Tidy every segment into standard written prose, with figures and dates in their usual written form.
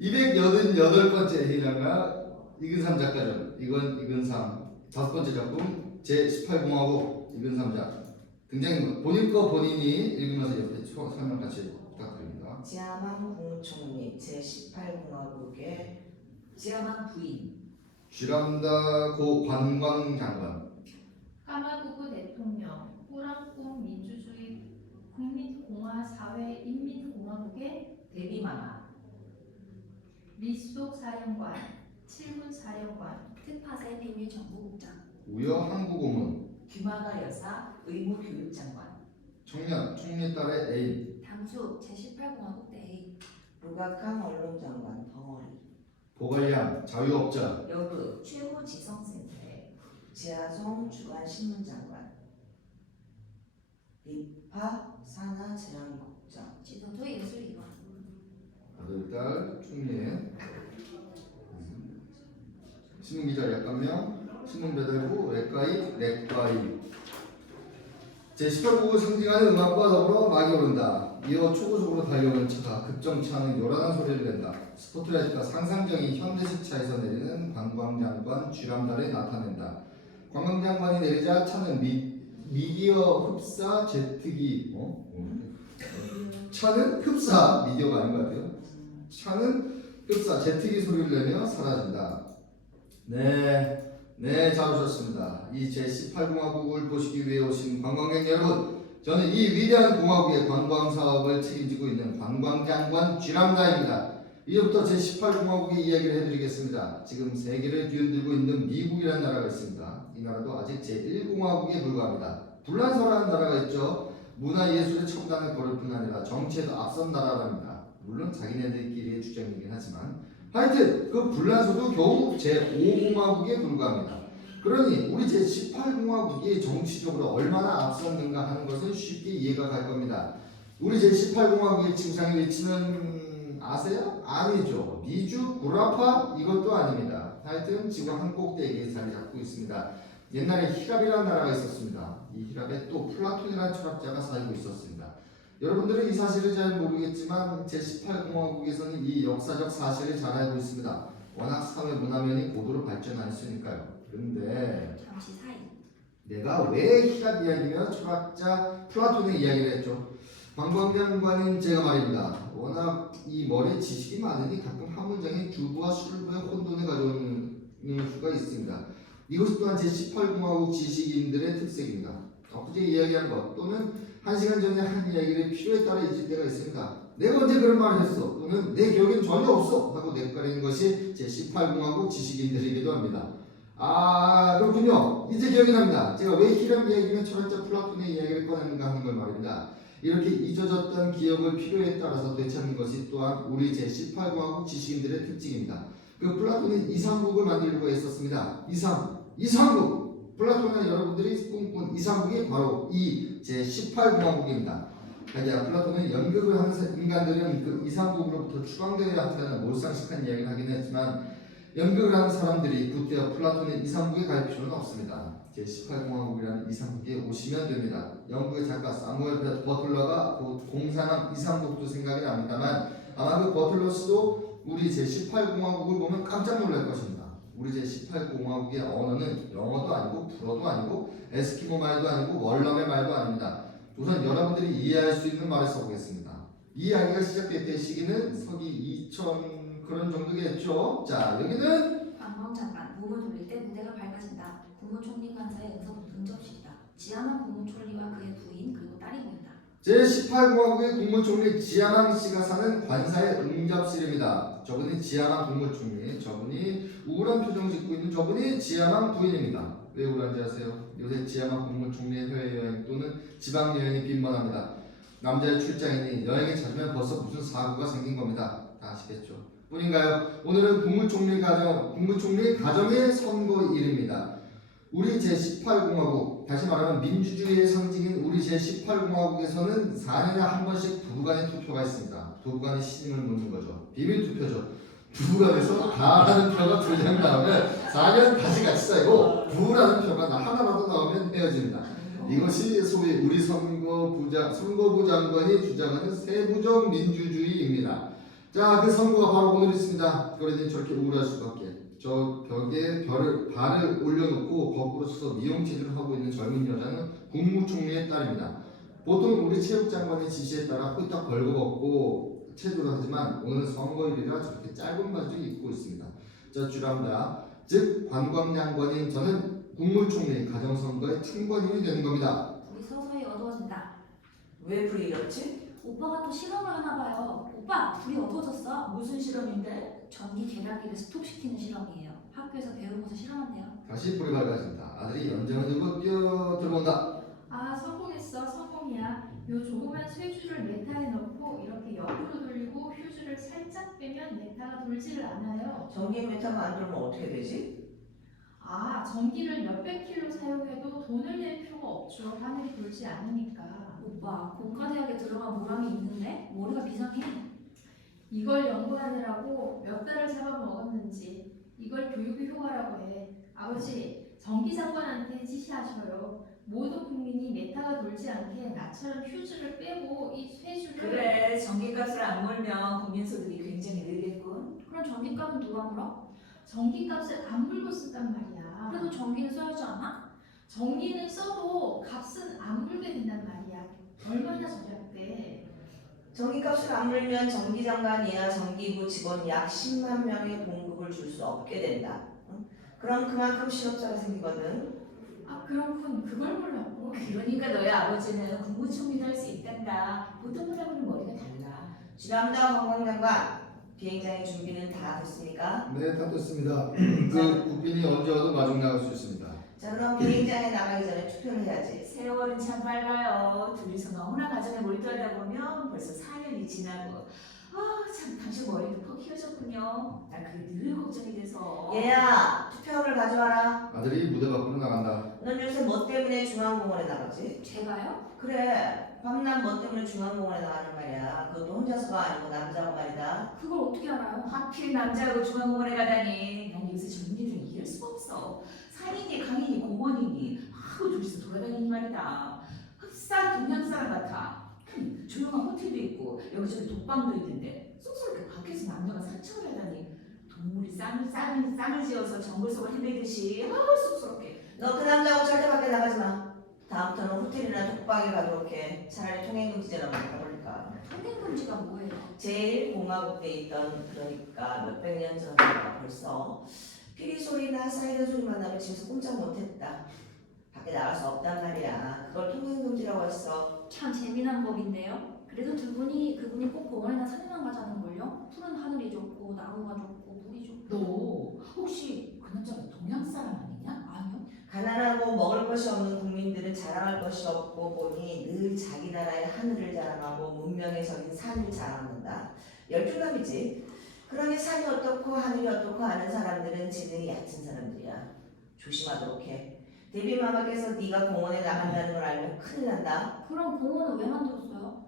288번째 희랑과 이근삼 작가전. 이근삼 다섯 번째 작품 제18공화국 이근삼작 등장인물. 본인 거 본인이 읽으면서 옆에 설명 같이 부탁드립니다. 지하망 국무총리 제18공화국의 지하망 부인, 쥐람다 고 관광장관, 까마구구 대통령, 꾸랑꿍 민주주의 국민공화사회인민공화국의 데비마마, 미수독 사령관, 칠군 사령관, 특파세 비밀정보국장, 우여 항구고문, 규마가 여사, 의무교육장관, 청년 총리 딸의 애인, 당수 제18공화국 대의, 무각한 언론장관 덩어리, 보관량 자유업자, 여그 최고지성센터에 지하성 주간신문장관, 리파 산하제랑국장, 지도도 예술이관, 아들 딸 총리의 신문기자 약간명, 신문배달부 렉가이 제18국을 상징하는 음악과 더불어 막이 오른다. 이어 초고속으로 달려오는 차가 급정차하는 요란한 소리를 낸다. 스포트라이트가 상상적인 현대식 차에서 내리는 관광장관 쥐람다를 나타낸다. 관광장관이 내리자 차는 미디어 흡사 제트기 차는 흡사 미디어가 아닌 것 같아요. 차는 흡사 제트기 소리를 내며 사라진다. 네, 잘 오셨습니다. 이 제18공화국을 보시기 위해 오신 관광객 여러분, 저는 이 위대한 공화국의 관광 사업을 책임지고 있는 관광장관 쥐람다입니다. 이제부터 제18공화국의 이야기를 해드리겠습니다. 지금 세계를 뒤흔들고 있는 미국이라는 나라가 있습니다. 이 나라도 아직 제1공화국에 불과합니다. 불란서라는 나라가 있죠. 문화예술의 첨단을 거를 뿐 아니라 정치에도 앞선 나라랍니다. 물론 자기네들끼리의 주장이긴 하지만 하여튼 그 불란서도 겨우 제5공화국에 불과합니다. 그러니 우리 제18공화국이 정치적으로 얼마나 앞섰는가 하는 것을 쉽게 이해가 갈 겁니다. 우리 제18공화국의 칭상이 위치는 아세요? 아니죠. 미주, 구라파 이것도 아닙니다. 하여튼 지구 한 꼭대기에 자리 잡고 있습니다. 옛날에 히랍이라는 나라가 있었습니다. 이 히랍에 또 플라톤이라는 철학자가 살고 있었습니다. 여러분들은 이 사실을 잘 모르겠지만 제18공화국에서는 이 역사적 사실을 잘 알고 있습니다. 워낙 사회 문화면이 고도로 발전했으니까요. 그런데 잠시 사이, 내가 왜 히랍 이야기며 철학자 플라톤의 이야기를 했죠? 관광장관인 제가 말입니다. 워낙 이 머리에 지식이 많으니 가끔 한 문장에 주부와 술부의 혼돈을 가져오는 수가 있습니다. 이것 또한 제18공화국 지식인들의 특색입니다. 엊그제 이야기한 것 또는 한 시간 전에 한 이야기를 필요에 따라 잊을 때가 있습니다. 내가 언제 그런 말을 했어? 또는 내 기억엔 전혀 없어 하고 내까리는 것이 제18공화국 지식인들이기도 합니다. 아 그렇군요. 이제 기억이 납니다. 제가 왜 히랍 이야기며 철학자 플라톤의 이야기를 꺼내는가 하는 걸 말입니다. 이렇게 잊어졌던 기억을 필요에 따라서 되찾는 것이 또한 우리 제18공화국 지식인들의 특징입니다. 그 플라톤은 이상국을 만들려고 했었습니다. 이상국 플라톤은 여러분들이 꿈꾼 이상국이 바로 이 제18공화국입니다. 하기야 플라톤은 연극을 하는 인간들은 그 이상국으로부터 추방되어야 한다는 몰상식한 이야기를 하긴 했지만 연극을 하는 사람들이 부터 플라톤의 이상국에 갈 필요는 없습니다. 제18공화국이라는 이상국에 오시면 됩니다. 영국의 작가 사무엘 버틀러가 공산한 이상국도 생각이 납니다만 아마 그 버틀러 씨도 우리 제18공화국을 보면 깜짝 놀랄 것입니다. 우리 제18공화국의 언어는 영어도 아니고 불어도 아니고 에스키모 말도 아니고 월남의 말도 아닙니다. 우선 여러분들이 이해할 수 있는 말을 써보겠습니다. 이 이야기가 시작될 시기는 서기 2000 그런 정도겠죠. 자 여기는 관광장관, 몸을 돌릴 때 무대가 밝아진다. 국무총리 관사의 응접시이다. 지하망 국무총리와 그의 부인 그리고 딸이 보인다. 제18공화국의 국무총리 지하망 씨가 사는 관사의 응접실입니다. 저분이 지하망 국무총리, 저분이 우울한 표정 짓고 있는 저분이 지하망 부인입니다. 왜 우울한지 아세요? 요새 지하망 국무총리의 해외여행 또는 지방여행이 빈번합니다. 남자의 출장이니 여행에 찾으면 벌써 무슨 사고가 생긴 겁니다. 다 아시겠죠? 뿐인가요? 오늘은 국무총리 가정의 선거일입니다. 우리 제18공화국, 다시 말하면 민주주의의 상징인 우리 제18공화국에서는 4년에 한 번씩 부부간의 투표가 있습니다. 부부간의 신임을 묻는 거죠. 비밀 투표죠. 부부간에서 다라는 표가 2장 나오면 4년 다시 같이 살고 부라는 표가 하나라도 나오면 헤어집니다. 이것이 소위 우리 선거부 장관이 주장하는 세부적 민주주의입니다. 자, 그 선고가 바로 오늘 있습니다. 그러니 저렇게 우울할 수밖에. 저 벽에 발을 올려놓고 거꾸로 서서 미용체질을 하고 있는 젊은 여자는 국무총리의 딸입니다. 보통 우리 체육장관의 지시에 따라 끄떡 벌거벗고 체조를 하지만 오늘은 선거일이라 저렇게 짧은 바지를 입고 있습니다. 자, 주랍니다. 즉 관광장관인 저는 국무총리 가정선거의 참관인이 되는 겁니다. 불이 서서히 어두워진다. 왜 불이 이렇지? 오빠가 또 실험을 하나 봐요. 오빠, 불이 어두워졌어. 무슨 실험인데? 전기 계량기를 스톱시키는 실험이에요. 학교에서 배우면서 실험한대요. 다시 불이 밝아진다. 아들이 연장을 들고 뛰어 들어온다. 아, 성공했어. 성공이야. 요 조그만 쇠줄을 메타에 넣고 이렇게 옆으로 돌리고 휴즈를 살짝 빼면 메타가 돌지를 않아요. 전기 메타가 안 들어오면 어떻게 되지? 아, 전기를 몇백 킬로 사용해도 돈을 낼 필요가 없죠. 하늘이 돌지 않으니까. 오빠, 공과대학에 들어간 보람이 있는데 머리가 비상해. 이걸 연구하느라고 몇 달을 잡아먹었는지 이걸 교육의 효과라고 해. 아버지, 전기장관한테 지시하셔요. 모든 국민이 메타가 돌지 않게 나처럼 휴즈를 빼고 이 쇠줄을 그래, 전기값을 안 물면 국민 소득이 굉장히 늘겠군. 그럼 전기값은 누가 물어? 전기값을 안 물고 쓴단 말이야. 그래도 전기는 써야지 않아? 전기는 써도 값은 안 물게 된단 말이야. 얼마나 절약돼. 전기값을 안 물면 전기장관 이하 전기부 직원 약 10만 명의 봉급을 줄 수 없게 된다. 응? 그럼 그만큼 실업자가 생기거든. 아, 그렇군. 그걸 몰랐고. 그러니까 너희 아버지는 국무총리도 할 수 있단다. 보통 분하고는 머리가 달라. 주남다 관광장관 비행장의 준비는 다 됐습니까? 네, 다 됐습니다. 그 국빈이 언제 와도 마중 나갈 수 있습니다. 자, 그럼 비행장에 나가기 전에 투표를 해야지. 세월은 참 빨라요. 둘이서 너무나 가정에 몰두하다 보면 벌써 4년이 지나고. 아, 참 당신 머리도 퍽 휘어졌군요. 나 그게 늘 걱정이 돼서. 얘야, 투표함을 가져와라. 아들이 무대 밖으로 나간다. 넌 요새 뭐 때문에 중앙공원에 나가지? 제가요? 그래, 밤낮 뭐 때문에 중앙공원에 나가는 말이야. 그것도 혼자서가 아니고 남자고 말이다. 그걸 어떻게 알아요? 하필 남자하고 중앙공원에 가다니. 난 요새 젊은이들은 이해할 수가 없어. 산이니 강이니 공원이니 하루 둘이서 돌아다니는 말이다. 흡사 동양 사람 같아. 조용한 호텔도 있고 여기저기 독방도 있는데 쑥스럽게 밖에서 남녀가 산책을 하다니. 동물이 쌍을 지어서 정글 속을 헤매듯이 쑥스럽게. 너 그 남자하고 절대 밖에 나가지 마. 다음부터는 호텔이나 독방에 가도록 해. 차라리 통행금지제라도 가버릴까. 통행금지가 뭐예요? 제1공화국에 있던, 그러니까 몇백 년 전이니까 벌써 피리 소리나 사이렌 소리만 나면 집에서 꼼짝 못했다. 밖에 나갈 수 없단 말이야. 그걸 통행금지라고 했어. 참 재미난 법인데요. 그래도 그분이 꼭 공원이나 산에만 가자는 걸요? 푸른 하늘이 좋고 나무가 좋고 물이 좋고. 너 혹시 그 남자가 동양 사람 아니냐? 아니요. 가난하고 먹을 것이 없는 국민들은 자랑할 것이 없고 보니 늘 자기 나라의 하늘을 자랑하고 문명의 적인 산을 자랑한다. 열등감이지. 그러니 산이 어떻고 하늘이 어떻고 아는 사람들은 지능이 얕은 사람들이야. 조심하도록 해. 데뷔마마께서 네가 공원에 나간다는 걸 알면 큰일 난다. 그럼 공원은 왜 만들었어요?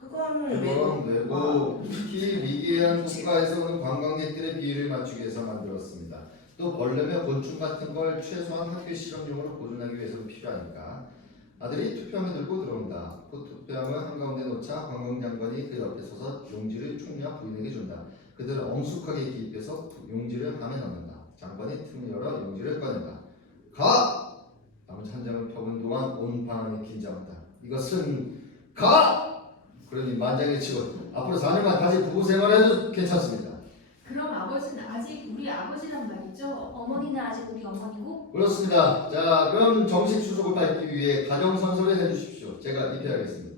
그건 그건 외국. 외고 특히 미개한 국가에서는 관광객들의 비위를 맞추기 위해서 만들었습니다. 또 벌레며 곤충 같은 걸 최소한 학교 실험용으로 보존하기 위해서 필요하니까. 아들이 투표함을 들고 들어온다. 그 투표함을 한가운데 놓자 관광장관이 그 옆에 서서 용지를 총리와 부인에게 준다. 그들은 엄숙하게 기입해서 용지를 함에 넣는다. 장관이 틈을 열어 용지를 꺼낸다. 가! 나머지 한 장을 펴본 동안 온 방안이 긴장한다. 이것은 가! 그러니 만장일치고 앞으로 4년만 다시 부부 생활해도 괜찮습니다. 그럼 아버지는 아직 우리 아버지란 말이죠? 어머니는 아직 우리 어머니고. 그렇습니다. 자, 그럼 정식 수속을 밟기 위해 가정선서를 해주십시오. 제가 입회하겠습니다.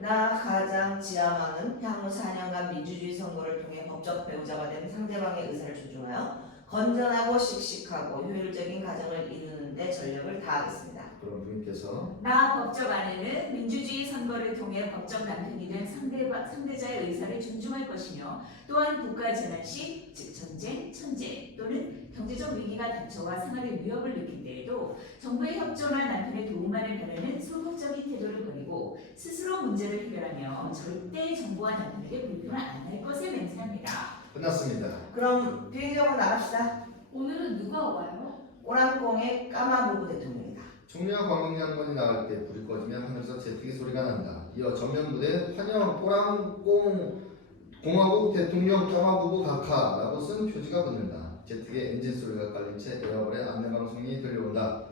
나 가장 지향하는 향후 4년간 민주주의 선거를 통해 법적 배우자가 된 상대방의 의사를 존중하여 건전하고 씩씩하고 효율적인 가정을 이루는 데 전력을 다하겠습니다. 그럼 부인께서 나 법적 아내는 민주주의 선거를 통해 법적 남편이 된 상대자의 의사를 존중할 것이며 또한 국가 재난 시, 즉 전쟁, 천재 또는 경제적 위기가 닥쳐와 생활의 위협을 느낄 때에도 정부의 협조나 남편의 도움만을 바라는 소극적인 태도를 버리고 스스로 문제를 해결하며 절대 정부와 남편에게 불편을 안 할 것을 맹세합니다. 끝났습니다. 그럼 비행적으로 나갑시다. 오늘은 누가 와요? 오랑꽁의 까마부부 대통령이다. 총리와 관광장관이 나갈 때 불이 꺼지면 하늘에서 제트기 소리가 소리가 난다. 이어 전면부대 환영 꼬랑꽁 공화국 대통령 까마부부 각하라고 쓴 표지가 붙는다. 제트기의 엔진 소리가 깔린 채 에어볼의 안내방송이 들려온다.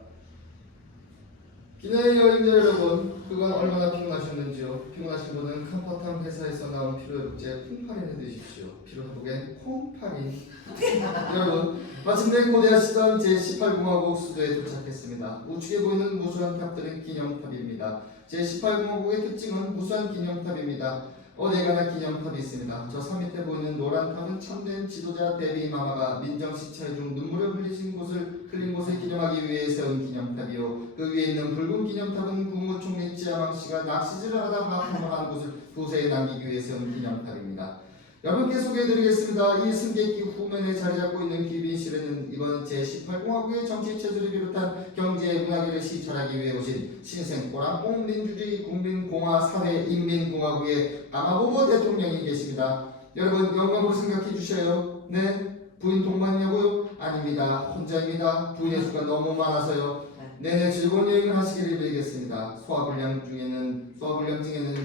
기내 여행자 여러분, 그간 얼마나 피곤하셨는지요? 피곤하신 분은 컴포탐 회사에서 나온 피로회복제 콩파린을 드십시오. 피로회복엔 콩파린. 여러분, 마침내 고대하 시던 제18공화국 수도에 도착했습니다. 우측에 보이는 무수한 탑들은 기념탑입니다. 제18공화국의 특징은 무수한 기념탑입니다. 어디에 가나 기념탑이 있습니다. 저 산 밑에 보이는 노란 탑은 참된 지도자 데비 마마가 민정 시찰 중 눈물을 흘린 곳을 기념하기 위해 세운 기념탑이요. 그 위에 있는 붉은 기념탑은 국무총리 찌아망 씨가 낚시질을 하다가 한번한 곳을 부세에 남기기 위해 세운 기념탑입니다. 여러분께 소개해드리겠습니다. 이 승객기 후면에 자리 잡고 있는 귀빈실에는 이번 제18공화국의 정치 체제를 비롯한 경제 문화계를 시찰하기 위해 오신 신생 꼬랑뽕 민주주의 국민공화 사회인민공화국의 까마부부 대통령이 계십니다. 여러분 영광으로 생각해 주셔요. 네? 부인 동반이냐고요? 아닙니다. 혼자입니다. 부인의 수가 너무 많아서요. 내내 즐거운 여행을 하시기를 빌겠습니다. 소화불량 중에는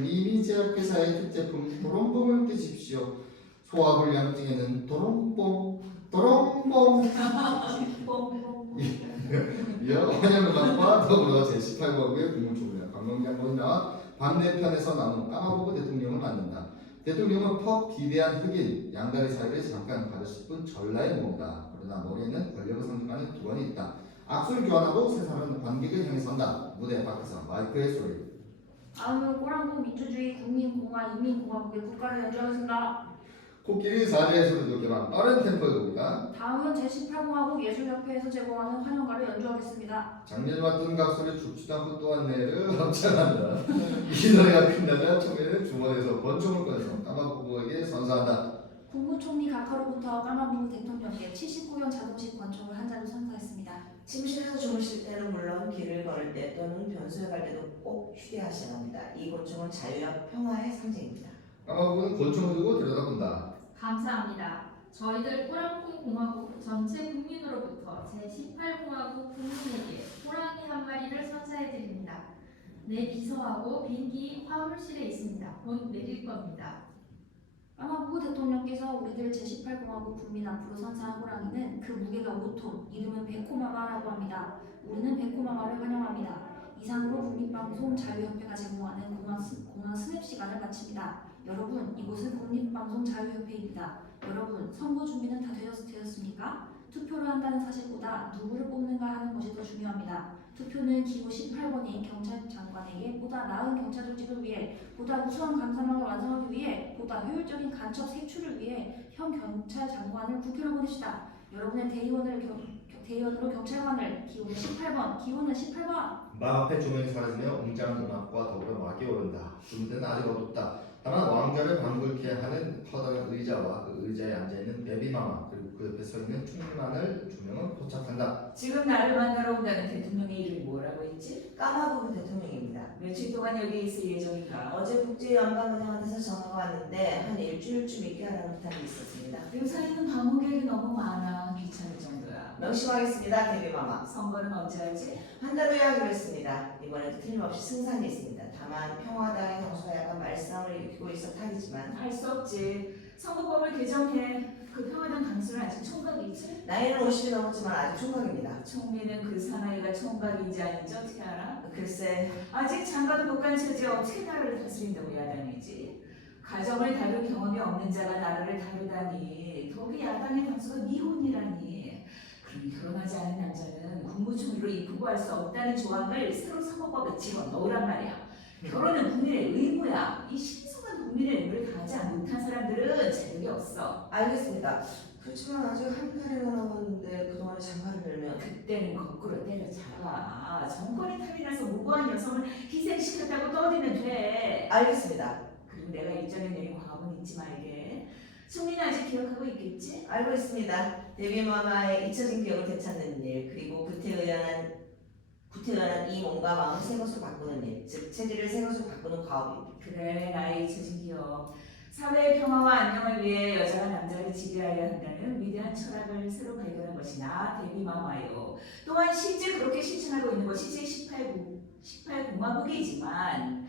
미미제약회사의 특제품 도롱봉을 드십시오. 소화불량증에는 도롱봉 이어 환영음악과 더불어 제18공화국의 국무총리와 관광장관이나 반대편에서 나온 까마부부 대통령을 만난다. 대통령은 퍽 기대한 흑인 양다리 사이를 잠깐 가르칠 뿐 전라의 몸이다. 그러나 머리에는 권력을 상징하는 두건이 있다. 악수를 교환하고 세 사람은 관객을 향해 선다. 무대 밖에서 마이크의 소리. 다음은 꼬랑국 민주주의 국민공화 인민공화국의 국가를 연주하겠습니다. 코끼리 사제에서도 개방 빠른 템포의 곡이다. 다음은 제18공화국 예술협회에서 제공하는 환영가를 연주하겠습니다. 작년 왔던 각소리 죽지도 않고 또 한내를 합창한다. 이 노래가 끝나자 총리는 주머니에서 권총을 꺼내서 까마부부에게 선사한다. 국무총리 각하로부터 까마부부 대통령께 79형 자동식 권총을 한 자루 선사했습니다. 침실에서 주무실 때는 물론 길을 걸을 때 또는 변소에 갈 때도 꼭 휴대하셔야 합니다. 이 권총은 자유와 평화의 상징입니다. 까마부부는 권총을 들고 들여다본다. 감사합니다. 저희들 꼬랑콩 공화국 전체 국민으로부터 제18공화국 국민에게 호랑이 한 마리를 선사해드립니다. 내 비서하고 비행기 화물실에 있습니다. 곧 내릴 겁니다. 까마부부 대통령께서 우리들 제18공화국 국민 앞으로 선사한 호랑이는 그 무게가 5톤, 이름은 베코마마라고 합니다. 우리는 베코마마를 환영합니다. 이상으로 국립방송 자유협회가 제공하는 공항 스냅 시간을 마칩니다. 여러분, 이곳은 국립방송 자유협회입니다. 여러분, 선거 준비는 다 되었습니까? 투표를 한다는 사실보다 누구를 뽑는가 하는 것이 더 중요합니다. 투표는 기호 18번인 경찰장관에게 보다 나은 경찰 조직을 위해, 보다 우수한 감사망을 완성하기 위해, 보다 효율적인 간첩 색출을 위해 현 경찰장관을 국회로 보내시다. 여러분의 대의원으로 경찰관을 기호는 18번, 기호는 18번. 막 앞에 조명이 사라지며 웅장한 음악과 더불어 막이 오른다. 주무대는 아직 어둡다. 다만 왕좌를 방불케 하는 커다란 의자와 그 의자에 앉아있는 베비마마 그리고 그 옆에 서 있는 총리만을 조명은 포착한다. 지금 나를 만나러 온다는 대통령의 이름이 뭐라고 했지? 까마부부 대통령입니다. 며칠 동안 여기 있을 예정인가? 어제 국제연방은행한테서 전화가 왔는데 한 일주일쯤 있게 하라는 부탁이 있었습니다. 요사이는 방문객이 너무 많아 귀찮을 정도야. 명심하겠습니다, 데뷔마마. 선거는 언제 하지? 한 달 후에 하기로 했습니다. 이번에도 틀림없이 승산이 있습니다. 다만 평화당의 경수가 약간 말썽을 일으키고 있어 탈이지만 할 수 없지. 선거법을 개정해. 그 평화당 당수는 아직 총각이 있지? 나이는 50이 넘었지만 아직 총각입니다. 총리는 그 사나이가 총각인지 아닌지 어떻게 알아? 글쎄, 아직 장가도 못 간 처지에 어떻게 나라를 다스린다고 야당이지? 가정을 다룬 경험이 없는 자가 나라를 다루다니. 더욱이 야당의 당수가 미혼이라니. 그럼 결혼하지 않은 남자는 국무총리로 입후보할 수 없다는 조항을 새로 선거법에 집어넣으란 말이야. 결혼은 국민의 의무야. 이 신성한 국민의 의무를 다하지 못한 사람들은 자격이 없어. 알겠습니다. 그렇지만 아직 한 달이나 남았는데 그동안에 장가를 들면 그때는 거꾸로 때려잡아. 정권이 탐이 나서 무고한 여성을 희생시켰다고 떠들면 돼. 알겠습니다. 그리고 내가 일전에 내린 과업은 잊지 말게. 총리는 아직 기억하고 있겠지? 알고 있습니다. 데뷔마마의 잊혀진 기억을 되찾는 일, 그리고 구태의연한 이 몸과 마음을 새 것으로 바꾸는 일, 즉 체질을 새 것으로 바꾸는 과업입니다. 그래, 나의 잊혀진 기억. 사회의 평화와 안녕을 위해 여자가 남자를 지배하여야 한다는 위대한 철학을 새로 발견한 것이 나 데뷔마마요. 또한 실제 그렇게 실천하고 있는 것이 제18공화국이지만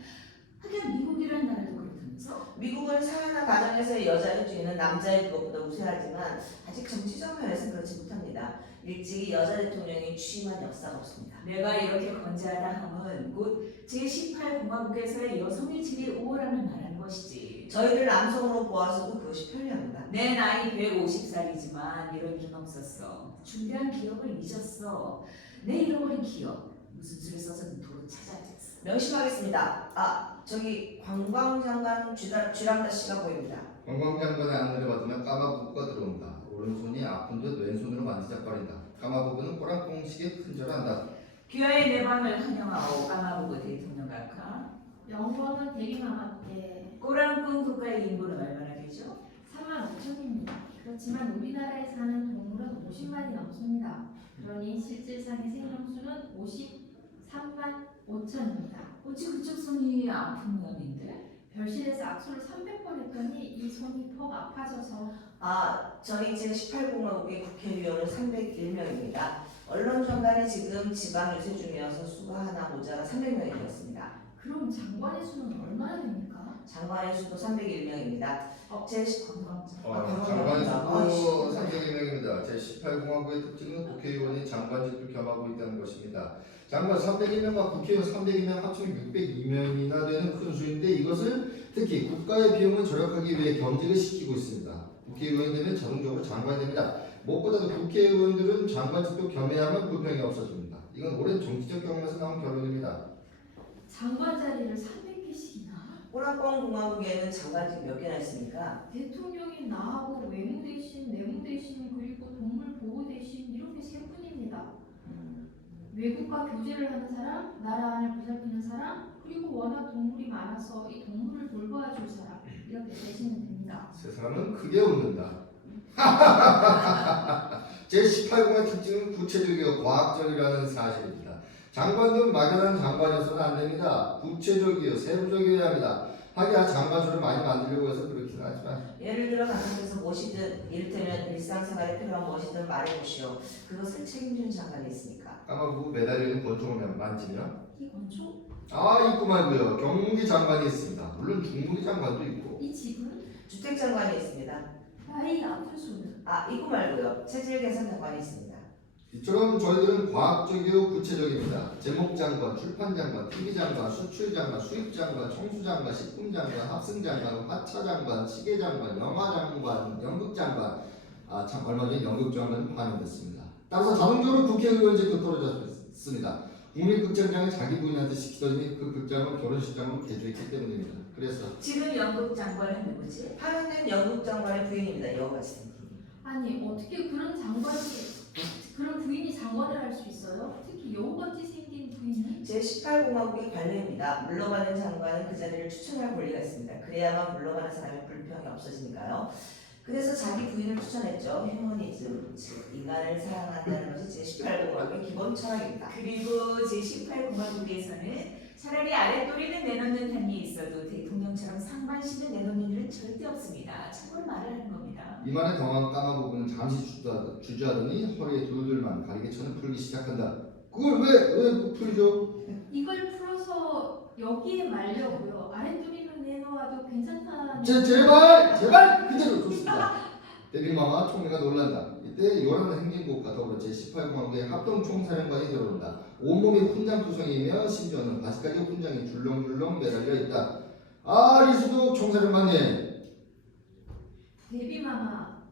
가정에서의 여자의 주인은 남자의 그것보다 우세하지만 아직 정치적 면에서는 그렇지 못합니다. 일찍이 여자 대통령이 취임한 역사가 없습니다. 내가 이렇게 건재하다 함은 곧 제18공화국에서의 여성의 질이 우월함을 말하는 것이지. 저희를 남성으로 보아서도 그것이 편리합니다. 내 나이 150살이지만 이런 일은 없었어. 중대한 기억을 잊었어. 내 잃어버린 기억. 무슨 수를 써서는 도로 찾아야겠어. 명심하겠습니다. 저기 관광장관 쥐랑다 씨가 보입니다. 관광장관의 안내를 받으면 까마부부가 들어온다. 오른손이 아픈 듯 왼손으로 만지작거린다. 까마부부는 꼬랑뽕식에 큰절한다. 귀하의 내 방을 환영하오 까마부부 대통령 각하. 영광은 대리마마 때 꼬랑꾼 국가의 인구는 얼마나 되죠? 3만 5천입니다. 그렇지만 우리나라에 사는 동물은 50만이 넘습니다. 그러니 실질상의 생명수는 53만 5천입니다. 어찌 그쪽 손이 아픈 모양인데? 별실에서 악수를 300번 했더니 이 손이 퍽 아파져서 저희 제18공화국의 국회의원은 301명입니다. 언론 전관이 지금 지방 유세 중이어서 수가 하나 모자라 300명이 되었습니다. 그럼 장관의 수는 얼마나 됩니까? 장관의 수도 301명입니다. 장관의 수도 301명입니다. 제18공화국의 특징은 국회의원이 장관직도 겸하고 있다는 것입니다. 장관 301명과 국회의원 302명 합치면 602명이나 되는 큰 수인데 이것을 특히 국가의 비용을 절약하기 위해 경직을 시키고 있습니다. 국회의원이 되면 자동적으로 장관이 됩니다. 무엇보다도 국회의원들은 장관직도 겸해야만 불평이 없어집니다. 이건 오랜 정치적 경험에서 나온 결론입니다. 장관 자리를 300개씩이나? 꼬랑뽕 공화국에는 장관직 몇 개나 있습니까? 대통령이 나하고 외무대신, 내무대신, 그리고 동물보호대신 이렇게 세 분입니다. 외국과 교제를 하는 사람, 나라 안을 보살피는 사람, 그리고 워낙 동물이 많아서 이 동물을 돌봐야 줄 사람 이렇게 되시면 됩니다. 세 사람은 크게 웃는다. 제18공의 특징은 구체적이고 과학적이라는 사실입니다. 장관은 막연한 장관이어서는 안 됩니다. 구체적이요, 세부적이어야 합니다. 하기야 장관수를 많이 만들려고 해서 그렇긴 하지만 예를 들어 각국에서 무엇이든 이를테면 일상생활에 필요한 무엇이든 말해보시오. 그것을 책임지는 장관이 있습니까? 까마부부 매달리는 권총을 만지면 이 권총? 있고 말고요. 경무기 장관이 있습니다. 물론 중무기 장관도 있고 이 집은? 주택장관이 있습니다. 나이 아픈 수는? 있고 말고요. 체질개선장관이 있습니다. 이처럼 저희들은 과학적이고 구체적입니다. 제목장관, 출판장관, TV장관, 수출장관, 수입장관, 청수장관, 식품장관, 합승장관, 화차장관, 시계장관, 영화장관, 연극장관 참 얼마 전에 연극장관은 반영됐습니다. 따라서 자동적으로 국회의원직도 떨어졌습니다. 국립극장장이 자기 부인한테 시키더니 그 극장을 결혼식장으로 개조했기 때문입니다. 그래서 지금 영국 장관은 누구지? 하나는 영국장관의 부인입니다. 이와 같이 생긴. 아니 어떻게 그런 부인이 장관을 할 수 있어요? 특히 여우같이 생긴 부인이? 제18공화국의 관례입니다. 물러가는 장관은 그 자리를 추천할 권리가 있습니다. 그래야만 물러가는 사람의 불평이 없어지니까요. 그래서 자기 부인을 추천했죠. 휴머니즘, 즉 인간을 사랑한다는 것이 제18공화국의 기본 철학입니다. 그리고 제18공화국에서는 차라리 아랫도리는 내놓는 한이 있어도 대통령처럼 상반신을 내놓는 일은 절대 없습니다. 참고로 말을 하는 겁니다. 이만에 당황한 까마부부는 잠시 주저하더니 허리에 둘둘만 가리개천을 풀기 시작한다. 그걸 왜 풀죠? 이걸 풀어서 여기에 말려고요. 아랫도리는 내놓아도 괜찮다는 제발 그대로 좋습니다. 데빌마마 총리가 놀란다. 이때 요란한 행진곡과 더불어 제18공화국의 합동총사령관이 들어온다. 온몸이 훈장투성이며 심지어는 바지까지 훈장이 줄렁줄렁 매달려 있다. 리수도 총사령관님. 데비마마,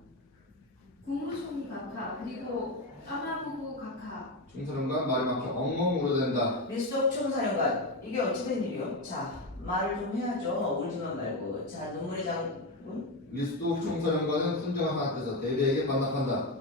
국무총리 각하, 그리고 까마부부 각하. 총사령관 말이 막혀 엉엉 울어댄다. 리스톡 총사령관, 이게 어찌된 일이요? 자, 말을 좀 해야죠. 울지만 말고. 자, 눈물의 장군. 리스도 총사령관은 훈장을 하나 떼서 대비에게 반납한다.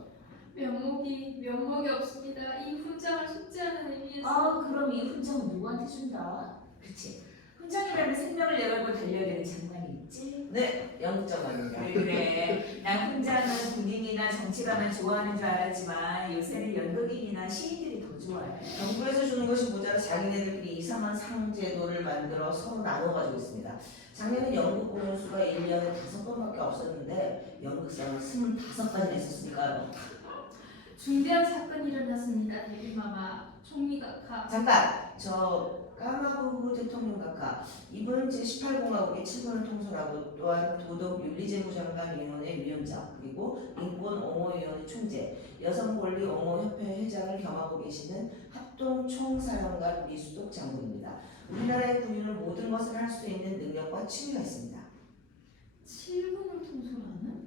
면목이 없습니다. 이 훈장을 숙지하는 의미에서. 그럼 이 훈장은 누구한테 준다? 그치? 훈장이라면 생명을 내걸고 달려야 되는 장관이 있지? 네, 영국장관입니다. 그래. 난 훈장은 군인이나 정치가만 좋아하는 줄 알았지만 요새는 연극인이나 시인들이 더 좋아해. 정부에서 주는 것이 모자라 자기네들끼리 이상한 상제도를 만들어 서로 나눠가지고 있습니다. 작년에 연극 공연수가 1년에 5번밖에 없었는데 연극상을 25가지나 있었으니까요. 중대한 사건이 일어났습니다. 데비마마, 총리 각하. 잠깐! 저 까마부부 대통령 각하 이분 제18공화국의 7번을 통솔하고 또한 도덕윤리재무장관위원회 위원장 그리고 인권옹호위원회 총재 여성권리옹호협회 회장을 겸하고 계시는 합동총사령관 미수독 장군입니다. 우리나라의 군인은 모든 것을 할 수 있는 능력과 취미가 있습니다. 7군을 통솔하는?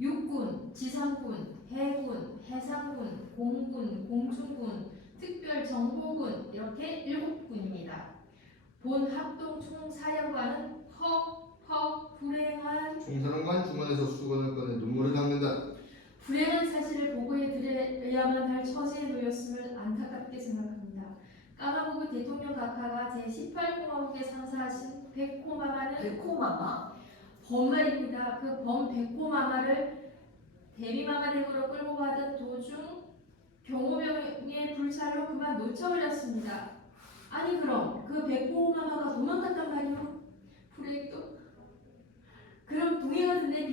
육군, 지상군, 해군, 해상군, 공군, 공중군, 특별정보군 이렇게 7군입니다. 본 합동총사령관은 불행한 총사령관 주머니에서 수건을 꺼내 눈물을 닦는다. 불행한 사실을 보고해드려야만 할 처지에 놓였음을 안타깝게 생각합니다. 까마부부 대통령 각하가 제18공화국에 상사하신 백호마마는 백호마마? 범말입니다. 그 범 백호마마를 대비마마댁으로 끌고 가던 도중 경호병의 불찰로 그만 놓쳐버렸습니다. 아니 그럼 그 백호마마가 도망갔단 말이오? 불행도. 그럼 동행하던 내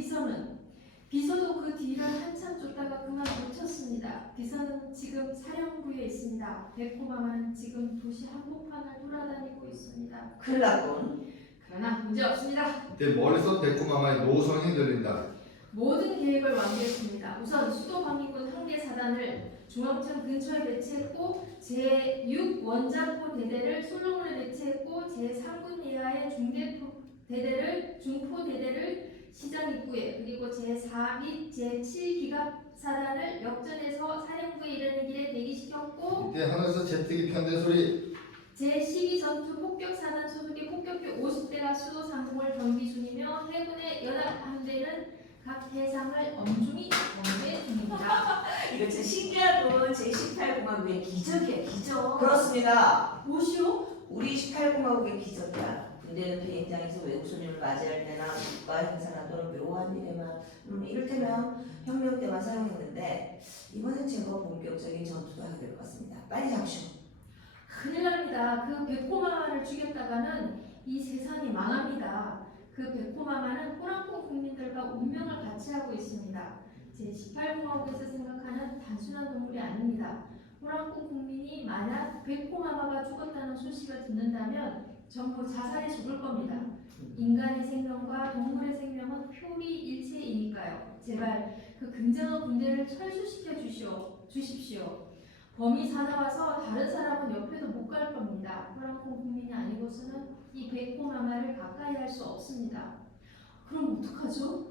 비서도 그 뒤를 한참 쫓다가 그만 놓쳤습니다. 비서는 지금 사령부에 있습니다. 백호마마는 지금 도시 한복판을 돌아다니고 있습니다. 큰일 났군. 그러나 문제 없습니다. 이때 멀리서 백호마마의 노성이 들린다. 모든 계획을 완비했습니다. 우선 수도 방위군 항대 사단을 중앙청 근처에 배치했고 제6원자포 대대를 솔로몬에 배치했고 제3군 이하의 중포 대대를 시장 입구에 그리고 제4 및 제7기갑 사단을 역전해서 사령부에 이르는 길에 대기시켰고 이때 하늘에서 제트기 편대 소리. 제12 전투 폭격사단 소속의 폭격기 50대가 수도 상공을 경비 중이며 해군의 연합 함대는 각 해상을 엄중히 경계 중입니다. 이거 진짜 신기하고 제18공화국의 기적이야 기적. 그렇습니다. 무엇이요? 우리 18공화국의 기적이야. 군대는 비행장에서 외국 손님을 맞이할 때나 국가 행사나 또는 묘한 일에만 이를테면 혁명 때만 사용했는데 이번엔 제법 본격적인 전투도 하게 될 것 같습니다. 빨리 잡시오. 큰일 납니다. 그 백호마마를 죽였다가는 이 세상이 망합니다. 그 백호마마는 호랑콩 국민들과 운명을 같이 하고 있습니다. 제18공화국에서 생각하는 단순한 동물이 아닙니다. 호랑콩 국민이 만약 백호마마가 죽었다는 소식을 듣는다면 전부 자살해 죽을 겁니다. 인간의 생명과 동물의 생명은 표리일체이니까요. 제발 그 굉장한 군대를 철수시켜 주십시오. 범이 사나와서 다른 사람은 옆에도 못 갈 겁니다. 호랑콩 국민이 아니고서는 이 백호마마를 가까이 할 수 없습니다. 그럼 어떡하죠?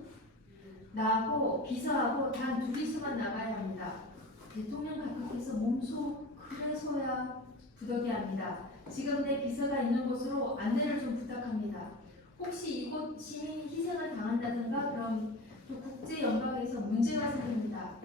나하고 비서하고 단 둘이서만 나가야 합니다. 대통령 각하께서 몸소 그래서야 부득이합니다. 지금 내 비서가 있는 곳으로 안내를 좀 부탁합니다. 혹시 이곳 시민이 희생을 당한다든가 그럼 또 국제 연방에서 문제가 생깁니다.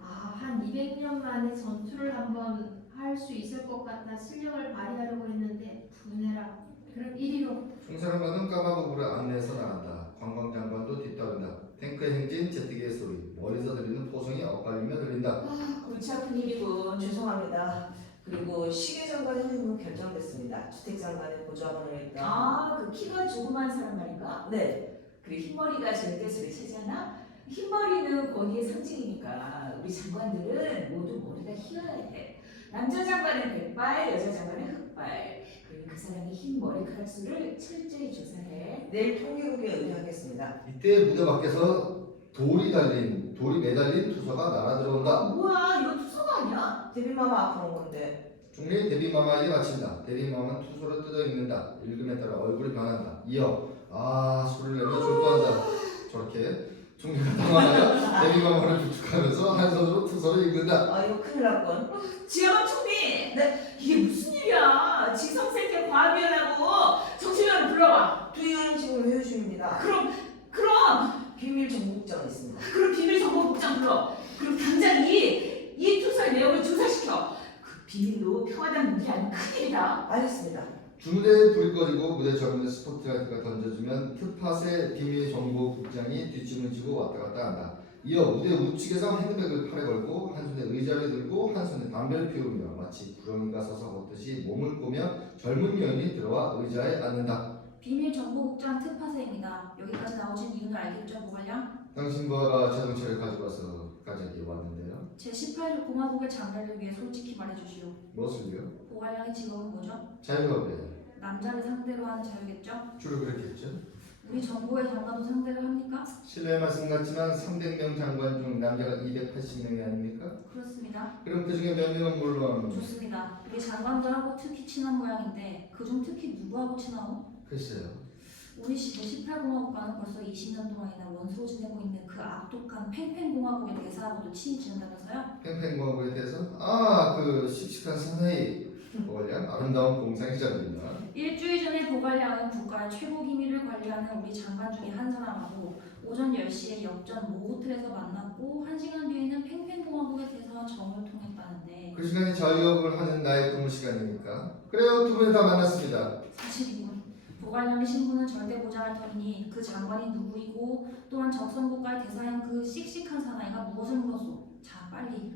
한 200년 만에 전투를 한번 할 수 있을 것 같아 실력을 발휘하려고 했는데 분해라. 그럼 이리로. 총사령관은 까마부부를 안내해서 나간다. 관광장관도 뒤따른다. 탱크의 행진, 제트기의 소리, 멀리서 들리는 포성이 엇갈리며 들린다. 골치 아픈 일이군. 죄송합니다. 그리고 시계장관의 후임은 결정됐습니다. 주택장관의 보좌관을 했다. 그 키가 조그만 사람 말인가? 네. 그 흰머리가 절대수를 차지하나? 흰머리는 권위의 상징이니까 우리 장관들은 모두 머리가 휘어야 해. 남자 장관은 백발, 여자 장관은 흑발. 그리고 그 사람의 흰 머리카락 수를 철저히 조사해. 내일 통계국에 의뢰하겠습니다. 이때 무대 밖에서 돌이 매달린 투서가 날아 들어온다. 뭐야 이거 투서가 아니야? 데뷔마마 앞으로 온 건데. 중리 데뷔마마에게 마친다. 데뷔마마는 투서를 뜯어 읽는다. 읽음에 따라 얼굴이 변한다. 이어 소리를 내며 졸도한다. 저렇게 중리가 당황하여 데뷔마마를 부축하면서 한 손으로 투서를 읽는다. 이거 큰일 났군. 지하방 총리! 네. 이게 무슨 일이야? 지성센터 과학위원하고 정치위원을 불러와. 두 의원은 지금 회의 중입니다. 그럼 비밀 정보국장이 있습니다. 비밀정보국장 불러. 그럼 당장 이 투서의 내용을 조사시켜. 그 비밀로 평화당 문제 아닌 큰일이다. 알겠습니다. 주무대에 불이 꺼지고 무대 저문에 스포트라이트가 던져지면 특팟의 비밀 정보국장이 뒷짐을 지고 왔다 갔다 한다. 이어 무대 우측에서 핸드백을 팔에 걸고 한 손에 의자를 들고 한 손에 담배를 피우며 마치 구렁이가 서서 걷듯이 몸을 꼬며 젊은 여인이 들어와 의자에 앉는다. 비밀정보국장 특파사입니다. 여기까지 나오신 이유는 알겠죠, 모관령? 당신 부하가 자동차를 가지고 와서 가져기 왔는데요. 제18공화국의 장래를 위해 솔직히 말해주시오. 무엇을요? 보관량의 직업은 뭐죠? 자유업이에요. 남자를 상대로 하는 자유겠죠? 주로 그렇겠죠. 우리 정부의 장관도 상대를 합니까? 신뢰의 말씀 같지만 300명 장관 중 남자가 280명이 아닙니까? 그렇습니다. 그럼 그 중에 몇 명은 물론 좋습니다. 우리 장관들하고 특히 친한 모양인데 그중 특히 누구하고 친하오? 글쎄요. 우리 제18공화국과는 벌써 20년 동안이나 원수로 지내고 있는 그 악독한 팽팽공화국의 대사하고도 친히 지낸다면서요? 팽팽공화국에 대해서 그 씩씩한 사나이 보관량 아름다운 공상이자입니다. 일주일 전에 보관량은 국가의 최고 기밀을 관리하는 우리 장관 중에 한 사람하고 오전 10시에 역전 모 호텔에서 만났고 1시간 뒤에는 팽팽공화국의 대사와 정을 통했다는데 그 시간이 자유업을 하는 나의 근무 시간이니까. 그래요, 두 분이 다 만났습니다. 사실이군. 보관량의 신분은 절대 보장할 터이니 그 장관이 누구이고 또한 적성국가의 대사인 그 씩씩한 사나이가 무엇을 물었소? 자 빨리.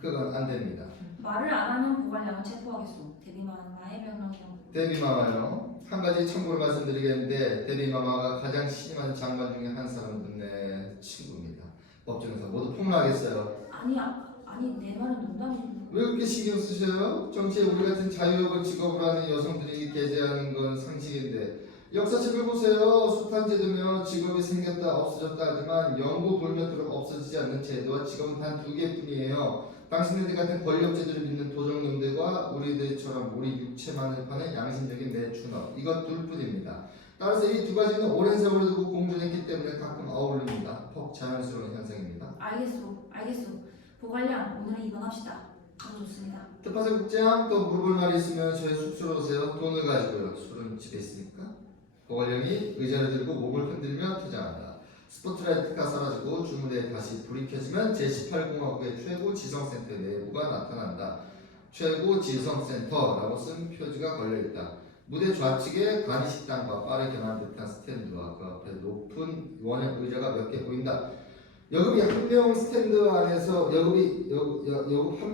그건 안 됩니다. 말을 안 하면 보관량을 체포하겠소. 대비마마의 명령이요. 데비마마요. 한 가지 참고로 말씀드리겠는데 데비마마가 가장 신임한 장관 중에 한 사람은 내 친구입니다. 법정에서 모두 폭로하겠어요. 아니 내 말은 농담이고. 왜 그렇게 신경 쓰셔요? 정치에 우리 같은 자유업을 직업으로 하는 여성들이 게재하는 건 상식인데 역사책을 보세요. 숱한 제도며 직업이 생겼다 없어졌다 하지만 영구 불멸토록 없어지지 않는 제도와 직업은 단 두 개뿐이에요. 당신네들 같은 권력제도를 믿는 도적놈들과 우리들처럼 우리 육체만을 파는 양심적인 매춘업 이것 둘뿐입니다. 따라서 이 두 가지는 오랜 세월을 두고 공존했기 때문에 가끔 어울립니다. 퍽 자연스러운 현상입니다. 알겠소. 보관량 오늘은 입원합시다. 아주 좋습니다. 뜻하세 국장 또 물어볼 말이 있으면 저희 숙소로 오세요. 돈을 가지고요. 술은 집에 있으니까. 보관량이 의자를 들고 몸을 흔들며 퇴장한다. 스포트라이트가 사라지고 주무대에 다시 불이 켜지면 제18공화국의 최고 지성센터 내부가 나타난다. 최고 지성센터라고 쓴 표지가 걸려있다. 무대 좌측에 간이식당과 바를 겨난 듯한 스탠드와 그 앞에 높은 원형 의자가 몇 개 보인다. 여급이 한 명 스탠드 안에서 여급 한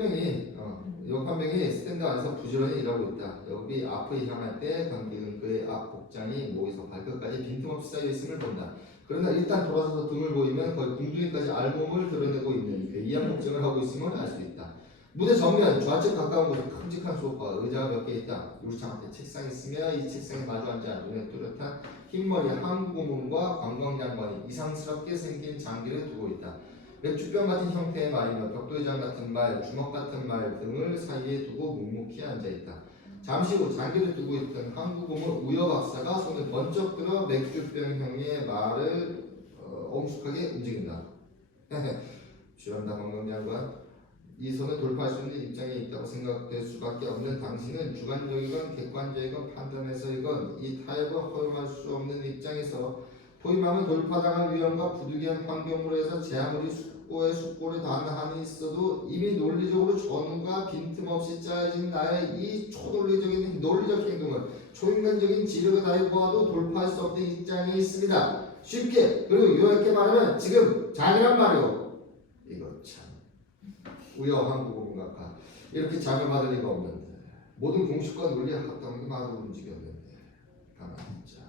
명이 스탠드 안에서 부지런히 일하고 있다. 여급이 앞을 향할 때 관객은 그의 앞 복장이 목에서 발끝까지 빈틈없이 쌓여 있음을 본다. 그러나 일단 돌아서서 등을 보이면 거의 궁둥이까지 알몸을 드러내고 있는 괴이한 복장을 하고 있음을 알 수 있다. 무대 정면 좌측 가까운 곳에 큼직한 소파, 의자가 몇 개 있다. 유리창 앞에 책상이 있으며 이 책상에 마주 앉아 눈에 뚜렷한 흰머리 한국어문과 관광장관이 이상스럽게 생긴 장기를 두고 있다. 맥주병 같은 형태의 말이며 벽돌장 같은 말, 주먹 같은 말 등을 사이에 두고 묵묵히 앉아있다. 잠시 후 장기를 두고 있던 한국어문 우여 박사가 손을 번쩍 들어 맥주병형의 말을 엄숙하게 움직인다. 주연다 관광장관. 이 선을 돌파할 수 있는 입장에 있다고 생각될 수밖에 없는 당신은 주관적이건 객관적이건 판단해서이건 이 타협을 허용할 수 없는 입장에서 포위망을 돌파당할 위험과 부득이한 환경으로 제 아무리 숙고에 다하는 한이 있어도 이미 논리적으로 전과 빈틈없이 짜여진 나의 이 초논리적인 논리적 행동을 초인간적인 지력을 다해 보아도 돌파할 수 없는 입장에 있습니다. 쉽게 그리고 요약해 말하면 지금 장이란 말이오. 이거 참 우여한 국어문학과 이렇게 장을 받을 리가 없는데 모든 공식과 논리에 합당하게 말을 움직였는데 가만히 있자.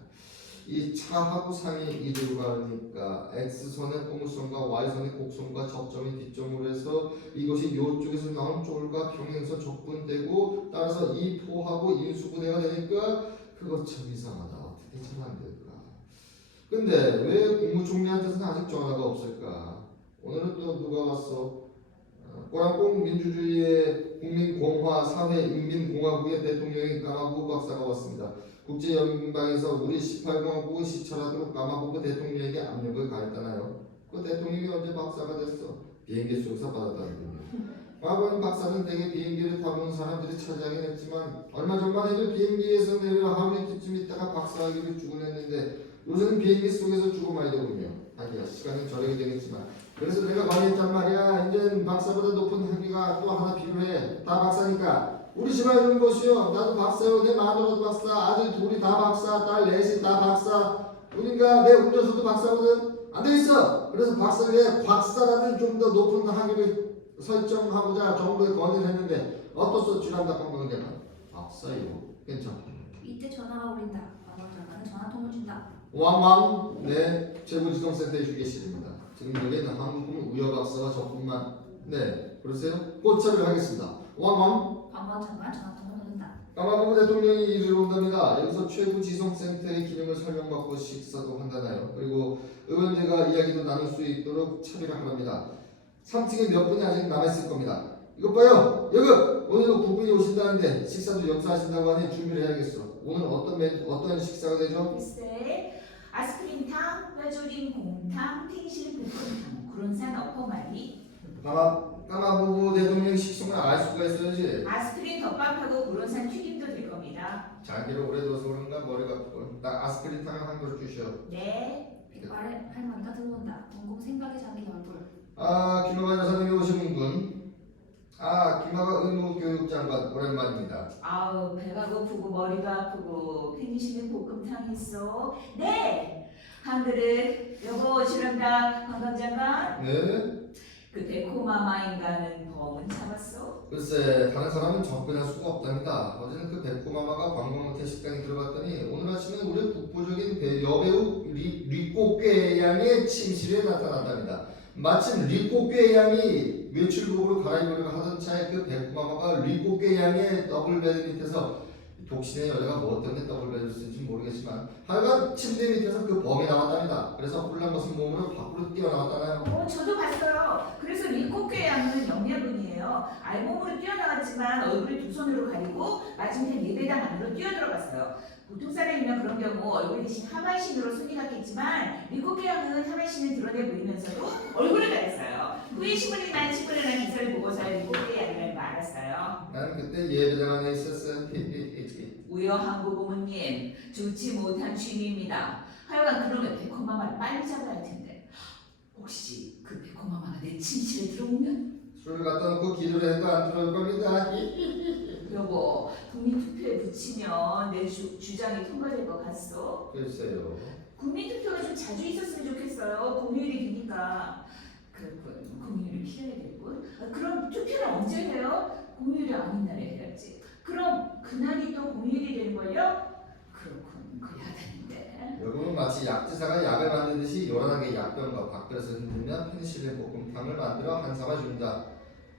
이 차하고 상이 이대로 가니까 X선의 포물선과 Y선의 곡선과 접점이 뒷점으로 해서 이것이 이쪽에서 나온 쫄과 평행선 적분되고 따라서 이 포하고 인수분해가 되니까 그거 참 이상하다. 어떻게 잘 안 될까? 근데 왜 국무총리한테서는 아직 전화가 없을까? 오늘은 또 누가 왔어? 꼬랑뽕 민주주의의 국민공화 사회인민공화국의 대통령인 까마부부 박사가 왔습니다. 국제연방에서 우리 18공화국을 시찰하도록 까마부부 대통령에게 압력을 가했잖아요. 그 대통령이 언제 박사가 됐어? 비행기 속에서 받았다는 거예요. 과거엔 박사는 대개 비행기를 타본 사람들이 차지하긴 했지만 얼마 전만 해도 비행기에서 내려 하루이틀쯤 있다가 박사학위를 주곤 했는데 요새는 비행기 속에서 주고 많이 되군요. 하기야 시간은 저력이 되겠지만 그래서 내가 관리했단 말이야. 이제 박사보다 높은 학위가 또 하나 필요해. 다 박사니까 우리 집안에 있는 것이요. 나도 박사요. 내 마누라도 박사. 아들 둘이 다 박사. 딸 넷이 다 박사. 그러니까 내 운전수도 박사거든. 안 되겠어. 그래서 박사위에 박사라는 좀 더 높은 학위를 설정하고자 정부에 건의를 했는데 어떻소? 주란다 관광장관. 박사요. 괜찮아. 이때 전화가 울린다. 관광장관은 전화통을 준다. 왕왕. 네. 최고지성센터의 휴게실입니다. 지금 여기는 한국은 우여 박사와 저뿐만. 네. 그러세요? 고찰을 하겠습니다. 왕왕. 관광 장관 전화통을 받는다. 까마부부 대통령이 이르러 온답니다. 여기서 최고 지성센터의 기능을 설명받고 식사도 한다나요. 그리고 의원들과 이야기도 나눌 수 있도록 차비를 하랍니다. 3층에 몇 분이 아직 남아있을 겁니다. 이것 봐요. 여기 오늘도 부부이 오신다는데 식사도 염사하신다고 하니 준비를 해야겠어. 오늘 어떤 식사가 되죠? 글쎄, 아스프린탕, 뼈조림 곰탕, 탱실 볶음탕, 구론산 어퍼마리, 까마부부 대통령 식성을 알 수가 있어야지. 아스프린 덮밥하고 구론산 튀김도 될 겁니다. 자기를 오래 둬서 그런가 머리가 아프고. 나 아스피린탕을 한 그릇 주시오. 네. 백발의 할머니가 들어온다. 둥근 생각에 잠긴 얼굴. 김학아 여사님이 오신 분. 김학아 의무교육장관 오랜만입니다. 아우 배가 고프고 머리도 아프고 페니실린 볶음탕 했어. 네. 한 그릇 여보 실한다 관광장관. 네? 그 데코마마인가는 범은 잡았어? 글쎄 다른 사람은 접근할 수가 없답니다. 어제는 그 백호마마가 관광호텔 식당에 들어갔더니 오늘 아침에 우리 국보적인 여배우 리꼬꽤 양의 침실에 나타났답니다. 마침 리꼬꽤 양이 외출복으로 갈아입으려고 하던 차에 그 백호마마가 리꼬꽤 양의 더블베드 밑에서 독신의 여자가 뭐 때문에 더블베드를 쓴지 모르겠지만 하여간 침대 밑에서 그 범이 나왔답니다. 그래서 홀랑벗은 몸으로 밖으로 뛰어나왔다나요? 저도 봤어요. 그래서 리코케 양은 영리분이에요. 알몸으로 뛰어나왔지만 얼굴을 두 손으로 가리고 맞은편 예배당 안으로 뛰어들어갔어요. 보통 사람이면 그런 경우 얼굴 대신 하반신으로 손이 갔겠지만 리코케 양은 하반신을 드러내 보이면서도 얼굴을 가렸어요. 후에 시무리만 시무리한 기사를 보고서 리코케 양이라는 걸 알았어요. 나는 그때 예배당 안에 있었어요. 우여한 고모님 좋지 못한 취미입니다. 하여간 그러면 백호마마를 빨리 잡아야 할 텐데 혹시 그 백호마마가 내 침실에 들어오면? 술을 갖다 놓고 기도를 해도 안 들어올 겁니다. 여보 국민투표에 붙이면 내 주장이 통과될 것 같소? 글쎄요. 국민투표가 좀 자주 있었으면 좋겠어요. 공휴일이 되니까. 그렇군. 공휴일을 피해야겠군. 그럼 투표는 언제 해요? 공휴일이 아닌 날에 해야지. 그럼 그날이 또 공휴일이 되는걸요? 그렇군. 그래야 되는데. 여러분은 마치 약지사가 약을 만들듯이 요란하게 약병과 밥그릇을 흔들며 페니실린 볶음탕을 만들어 한 사발 줍니다.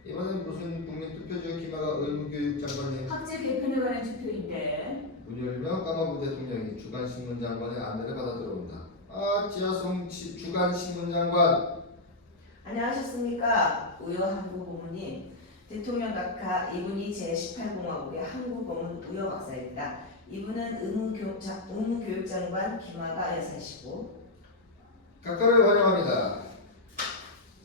이번엔 무슨 국민투표죠? 김학아 의무교육장관님. 학제 개편에 관한 투표인데. 문이 열리며 까마부 대통령이 주간신문장관의 안내를 받아 들어온다. 지하성 주간신문장관. 안녕하셨습니까? 우여한국 고모님. 대통령 각하 이분이 제18공화국의 한국어문 우여 박사입니다. 이분은 의무교육장관 김학아 여사시고. 각하를 환영합니다.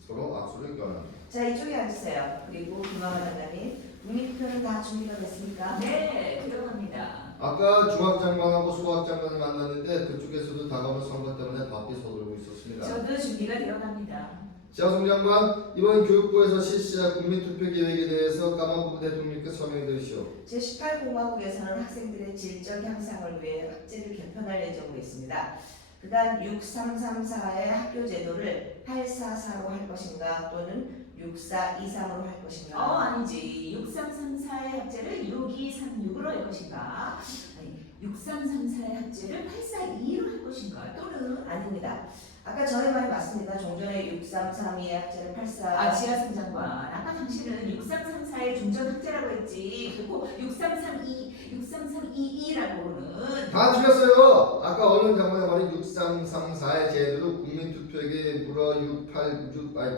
서로 악수를 교환합니다. 자, 이쪽에 앉으세요. 그리고 김학아 장관님, 국민투표는 다 준비가 됐습니까? 네, 들어갑니다. 아까 중학장관하고 수학장관을 만났는데 그쪽에서도 다가오는 선거 때문에 바삐 서두르고 있었습니다. 저도 준비가 되어갑니다. 지하성 장관, 이번 교육부에서 실시할 국민투표 계획에 대해서 까마부부 대통령께 설명해 주시오. 제18공화국에서는 학생들의 질적 향상을 위해 학제를 개편할 예정으로 있습니다. 그간 6334의 학교 제도를 844로 할 것인가 또는 6423으로 할 것인가. 아니지. 6334의 학제를 6236으로 할 것인가? 아니, 6334의 학제를 842로 할 것인가? 또는 아닙니다. 아까 저의 말이 맞습니다. 종전에 6332의 학제를 84. 지하성 장관. 아까 당신은 6334의 종전 학제라고 했지. 그리고 6332라고는 다 틀렸어요. 아까 언론 장관의 말이 6334의 제도로 국민투표에게 물어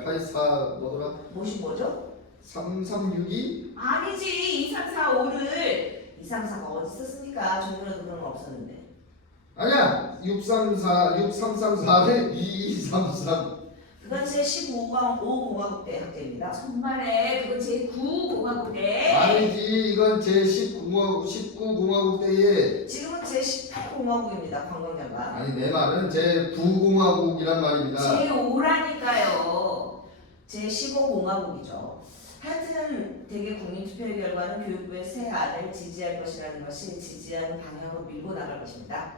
84 뭐더라? 뭐죠? 3362? 아니지. 2345를 234가 어디 있었습니까? 종전에도 그런 건 없었는데. 아니야. 6334를 2233. 그건 제15공화국 때 학제입니다. 정말에 그거 제9공화국 때. 아니지. 이건 제19공화국 때에. 지금은 제18공화국입니다. 관광장관. 아니 내 말은 제9공화국이란 말입니다. 제5라니까요. 제15공화국이죠. 하여튼 대개 국민투표의 결과는 교육부의 새 안을 지지할 것이라는 것이 지지하는 방향으로 밀고 나갈 것입니다.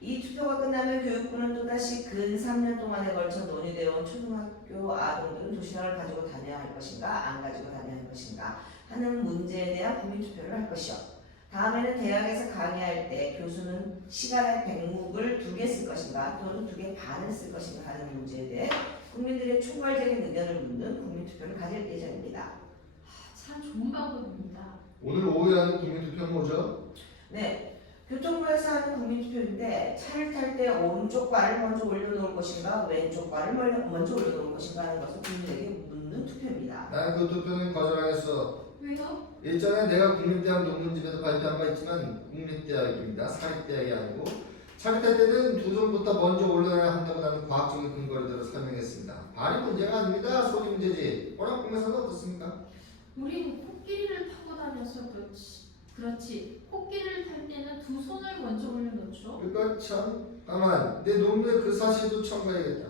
이 투표가 끝나면 교육부는 또다시 근 3년 동안에 걸쳐 논의되어 온 초등학교 아동들은 도시락을 가지고 다녀야 할 것인가 안 가지고 다녀야 할 것인가 하는 문제에 대한 국민투표를 할 것이요. 다음에는 대학에서 강의할 때 교수는 시간의 백묵을 2개 쓸 것인가 또는 2개 반을 쓸 것인가 하는 문제에 대해 국민들의 총괄적인 의견을 묻는 국민투표를 가질 예정입니다. 참 좋은 방법입니다. 오늘 오후에 하는 국민투표는 뭐죠? 네, 교통부에서 하는 국민투표인데 차를 탈 때 오른쪽 발을 먼저 올려놓을 것인가 왼쪽 발을 먼저 올려놓을 것인가 하는 것을 국민에게 묻는 투표입니다. 나는 그 투표는 거절하겠어. 왜요? 일전에 내가 국립대학 논문집에서 발표한 바 있지만 국립대학입니다. 사립대학이 아니고 차를 탈 때는 두 손부터 먼저 올라야 한다고 나는 과학적인 근거를 들어 설명했습니다. 발이 문제가 아닙니다. 손이 문제지. 오락공에서는 어떻습니까? 우린 코끼리를 타고 다녀서 그렇지. 코끼리를 탈 때는 두 손을 먼저 올려놓죠. 그러니까 참 가만 내 논문에 그 사실도 첨가해야겠다.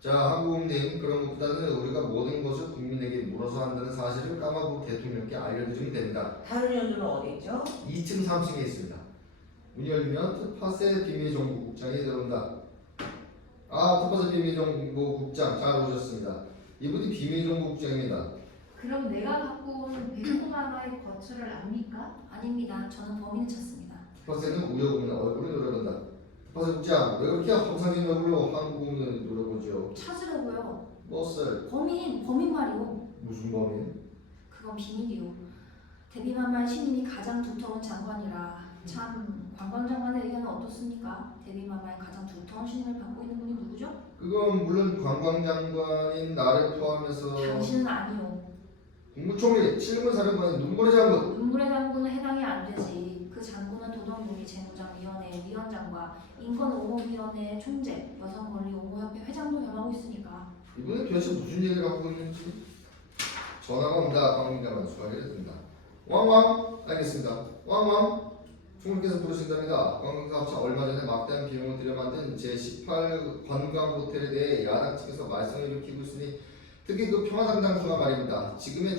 자, 한국님 그런 것보다는 우리가 모든 것을 국민에게 물어서 한다는 사실을 까마귀 대통령께 알려드리면 됩니다. 다른 연도는 어디 있죠? 2층 3층에 있습니다. 문 열리면 특파세 비밀정보국장이 들어온다. 아, 특파세 비밀정보국장 잘 오셨습니다. 이분이 비밀정보국장입니다. 그럼 내가 갖고 온 베코마마의 거처를 압니까? 아닙니다. 저는 범인을 찾습니다. 특파세는 우려보는 얼굴을 노려본다. 특파세 국장 왜 그렇게 허상진 얼굴로 한국을 노려보죠? 찾으려고요. 무엇을? 범인 말이요. 무슨 범인? 그건 비밀이요. 데뷔만말 신임이 가장 두터운 장관이라. 참 관광장관의 의견은 어떻습니까? 데뷔만말 가장 두터운 신임을 받고 있는 분이 누구죠? 그건 물론 관광장관인 나를 포함해서 당신은 아니요. 국무총리, 칠문사령관인 눈물의 장군. 눈물의 장군은 해당이 안 되지. 그 장군은 도덕윤리 재무장위원회 위원장과 인권옹호위원회 총재, 여성권리옹호협회 회장도 겸하고 있으니까. 이분은 도대체 무슨 얘기를 하고 있는지. 전화가 온다. 관광장관 수화기를 듭니다. 왕왕. 알겠습니다. 왕왕. 총리께서 부르신답니다. 관광사업체 얼마 전에 막대한 비용을 들여 만든 제18 관광호텔에 대해 야당 측에서 말썽을 일으키고 있으니 특히 그 평화당당수가 말입니다. 자금의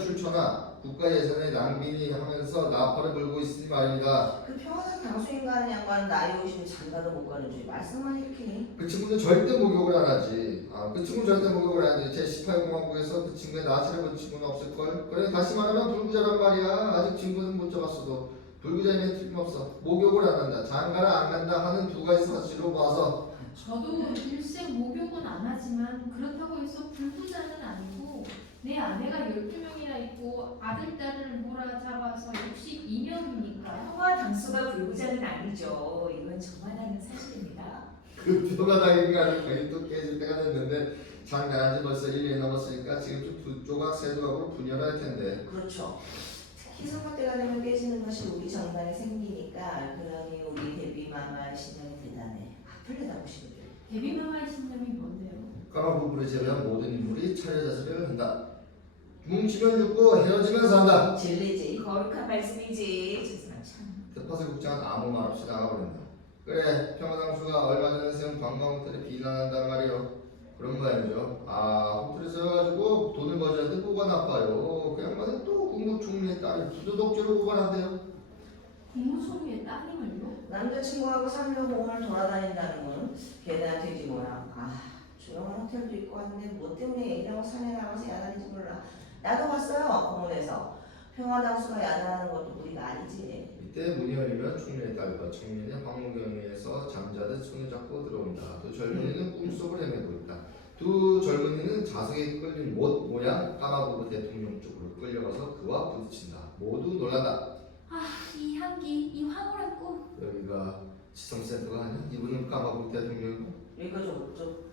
출처나 국가 예산의 낭비니 하면서 나팔을 불고 있으니 말입니다. 그 평화당 당수인가 하는 양반은 나이 오시면 장가도 못 가는 줄 말씀만 일으키니. 그 친구는 절대 목욕을 안 하지. 그 친구는 절대 목욕을 안 하지. 제18공화국에서 그 친구의 나치를 본 친구는 없을걸. 그래 다시 말하면 불구자란 말이야. 아직 친구는 못 잡았어도 불구자이면 틀림없어. 목욕을 안 한다. 장가를 안 간다 하는 두 가지 사실로 봐서 저도 일생 목욕은 안 하지만 그렇다고 해서 불구자는 아니고 내 아내가 12명이나 있고 아들, 딸을 몰아잡아서 62명이니까요. 평화 당수가 불구자는 아니죠. 이건 저만 아는 사실입니다. 그 평화당인가 당연히 또 깨질 때가 됐는데 장가한 지 벌써 1년이 넘었으니까 지금 좀 두 조각 세 조각으로 분열할 텐데. 그렇죠. 특히 선거 때가 되면 깨지는 것이 우리 정당에 생기니까 그러니 우리 데뷔마마의 신념이 대단해. 앞을 내다보시거든요. 데뷔마마의 신념이 뭔데요? 까마 부부를 제외한 모든 인물이 차례자세를 한다. 뭉치면 죽고 헤어지면 산다. 진리지. 거룩한 말씀이지. 죄송합니다. 참. 특파세 국장은 아무 말 없이 나가버린다. 그래 평화당수가 얼마 전에 세운 관광호텔을 비난한단 말이요. 그런 모양이죠. 호텔에 세워가지고 돈을 버자는데 뭐가 나빠요. 그 양반은 또 국무총리의 딸을 부도덕죄로 고발한대요. 국무총리의 따님을요? 남자친구하고 3년 공원을 돌아다닌다는 건 개나 돼지 모양. 조용한 호텔도 있고 한데 뭐 때문에 얘기하고 산에 나가서 야단인지 몰라. 나도 봤어요 공원에서. 평화당수가 야단하는 것도 무리가 아니지. 이때 문이 열리면 총리의 딸과 청년이 황무경에서 잠자듯 손을 잡고 들어온다. 두 젊은이는 꿈속을 헤매고 있다. 두 젊은이는 자석에 끌린 못 모양 까마부부 대통령 쪽으로 끌려가서 그와 부딪힌다. 모두 놀란다. 이 향기, 이 황홀한 꿈. 여기가 지성센터가 아니야? 이분은 까마부부 대통령이고.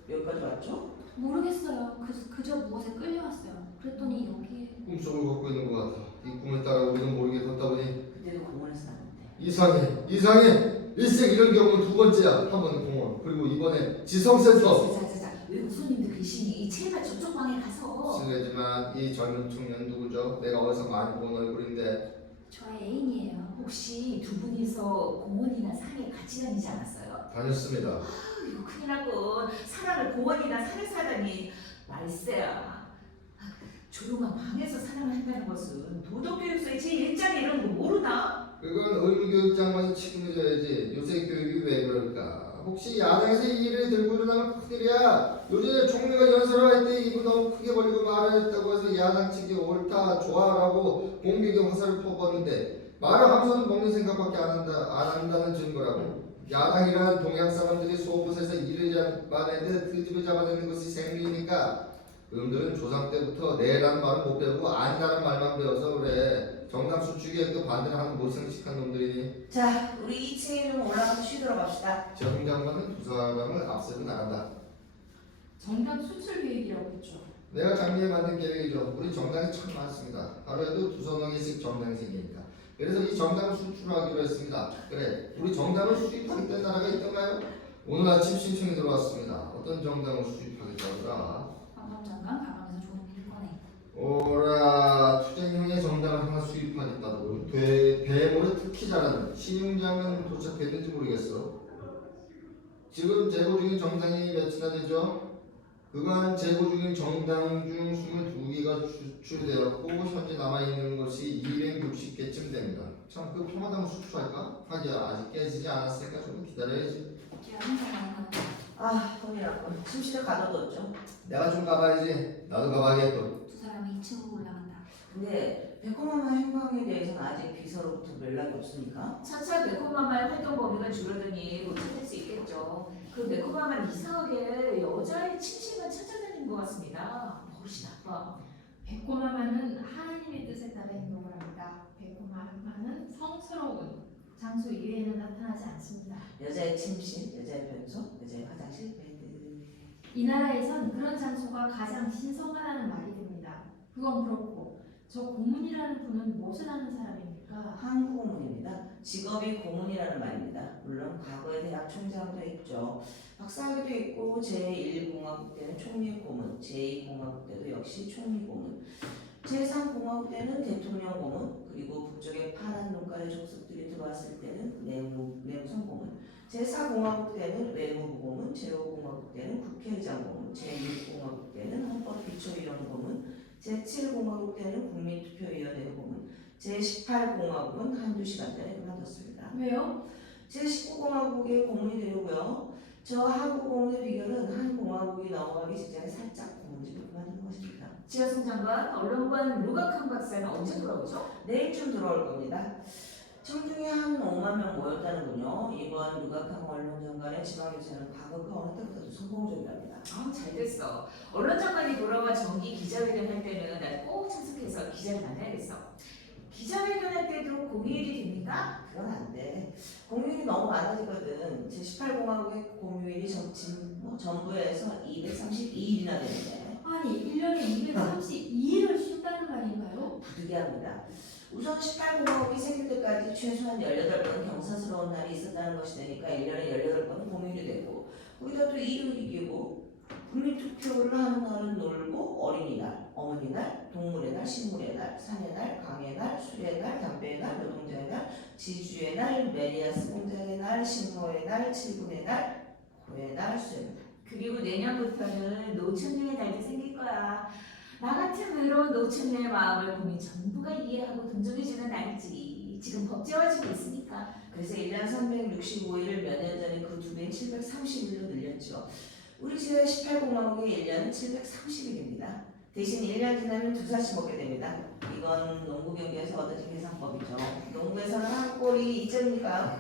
여기까지 왔죠? 모르겠어요. 그저 무엇에 끌려왔어요. 그랬더니 여기에 꿈속을 걷고 있는 것 같아. 이 꿈을 따라 우리는 모르게 걷다 보니 그때도 공원에서 났는데. 이상해. 일생 이런 경우는 두 번째야. 한 번 공원 그리고 이번에 지성센터. 자자자. 외국손님들 계시니 제발 저쪽 방에 가서. 실례지만 이 젊은 청년 누구죠? 내가 어디서 많이 본 얼굴인데. 저의 애인이에요. 혹시 두 분이서 공원이나 산에 같이 다니지 않았어요? 다녔습니다. 이거 큰일 났군. 사람을 공원이나 산에서 하다니 말세야. 조용한 방에서 사랑을 한다는 것은 도덕교육서의 제1장에 이런 거 모르나? 그건 의무교육장만이 책임져야지. 요새 교육이 왜 그럴까? 혹시 야당에서 이 일을 들고 일어나면 큰일이야. 요즘에 총리가 연설할 때 입을 너무 크게 벌리고 말을 했다고 해서 야당 측이 옳다 좋아라고 공격의 화살을 퍼붓는데 말을 하면서도 먹는 생각밖에 안 한다는 증거라고. 야당이란 동양 사람들이 속옷에서 일을 잡아내듯 그 집을 잡아내는 것이 생리니까 그놈들은 조상 때부터 네라는 말을 못 배우고 아니라는 말만 배워서 그래. 정당 수축에 또 반대를 하는 못생식한 놈들이니. 자, 우리 2층에 좀 올라가서 쉬도록 합시다. 정장관은 두 사람을 앞세고 나간다. 정당 수출 계획이라고 했죠. 내가 작년에 만든 계획이죠. 우리 정당이 참 많습니다. 하루에도 2~3명씩 정당이 생기니까. 그래서 이 정당을 수출하기로 했습니다. 그래, 우리 정당을 수입하겠다는 나라가 있던가요? 오늘 아침 신청이 들어왔습니다. 어떤 정당을 수입하겠다더라. 관광장관 가방에서 좋은 일을 꺼내. 오라, 투쟁형의 정당을 하나 수입하겠다고. 대모를 특히 잘하는 신용장은 도착했는지 모르겠어. 지금 재고 중인 정당이 몇이나 되죠? 그간 재고 중인 정당 중 22개가 수출되었고 현재 남아있는 것이 260개쯤 됩니다. 참 그 평화당을 수출할까? 하기야 아직 깨지지 않았으니까 좀 기다려야지. 기아는 장관은 아, 돈이라고. 침실에 가둬뒀죠. 내가 좀 가봐야지. 나도 가봐야겠고. 두 사람이 2층으로 올라간다. 근데 베코마마 행방에 대해서는 아직 비서로부터 연락이 없으니까. 차차 매콤마마의 활동 범위가 줄어드니 못 찾을 수 있겠죠. 그 매콤마마는 이상하게 여자의 침실만 찾아다니는 것 같습니다. 버릇이 나빠. 베코마마는 하나님의 뜻에 따라 행동을 합니다. 베코마마는 성스러운 장소 이외에는 나타나지 않습니다. 여자의 침실, 여자의 변소, 여자의 화장실, 베드. 이 나라에선 그런 장소가 가장 신성하다는 말이 됩니다. 그건 그렇고 저 고문이라는 분은 무엇을 하는 사람입니까? 한국 고문입니다. 직업이 고문이라는 말입니다. 물론 과거에 대학 총장도 했죠. 박사학위도 있고 제1공화국 때는 총리 고문, 제2공화국 때도 역시 총리 고문, 제3공화국 때는 대통령 고문, 그리고 북쪽에 파란 눈깔의 족속들이 들어왔을 때는 내무성 고문, 제4공화국 때는 외무부 고문, 제5공화국 때는 국회의장 고문, 제6공화국 때는 헌법기초위원 고문, 제7공화국 때는 국민투표위원회 고문, 제18공화국은 한두 시간 전에 그만뒀습니다. 왜요? 제19공화국의 고문이 되려고요. 저 한국 고문의 비결은 한 공화국이 넘어가기 직전에 살짝 고문집을 그만두는 것입니다. 지하성 장관, 언론관 루가칸 박사는 언제 돌아오죠? 내일쯤 들어올 겁니다. 청중이 한 5만 명 모였다는군요. 이번 루가칸 언론장관의 지방유세는 과거 그 어느 때보다도 성공적이랍니다. 아, 잘 됐어. 언론 장관이 돌아와 정기 기자회견 할 때는 난 꼭 참석해서 기자를 만나야겠어. 기자회견 할 때도 공휴일이 됩니까? 그건 안 돼. 공휴일이 너무 많아지거든. 제18공화국의 공휴일이 전부에서 232일이나 되는데 아니 1년에 232일을 쉰다는 말인가요? 부득이합니다. 우선 18공화국이 생길 때까지 최소한 18번 경사스러운 날이 있었다는 것이 되니까 1년에 18번은 공휴일이 되고 거기다 또 일요일이고 국민투표를 하는 날은 놀고 어린이날, 어머니날, 동물의 날, 식물의 날, 산의 날, 강의 날, 술의 날, 담배의 날, 노동자의 날, 지주의 날, 메리아스 공장의 날, 식모의 날, 칠분의 날, 고의 날, 수의 날. 그리고 내년부터는 노처녀의 날도 생길 거야. 나 같은 외로운 노처녀의 마음을 국민 전부가 이해하고 존중해주는 날이지. 지금 법제화지고 있으니까. 그래서 1년 365일을 몇 년 전에 그 두 배인 730일로 늘렸죠. 우리 집의 18공화국의 1년은 730일입니다. 대신 1년 지나면 2살씩 먹게 됩니다. 이건 농구 경기에서 얻어진 계산법이죠. 농구에서는 한 골이 2점입니까?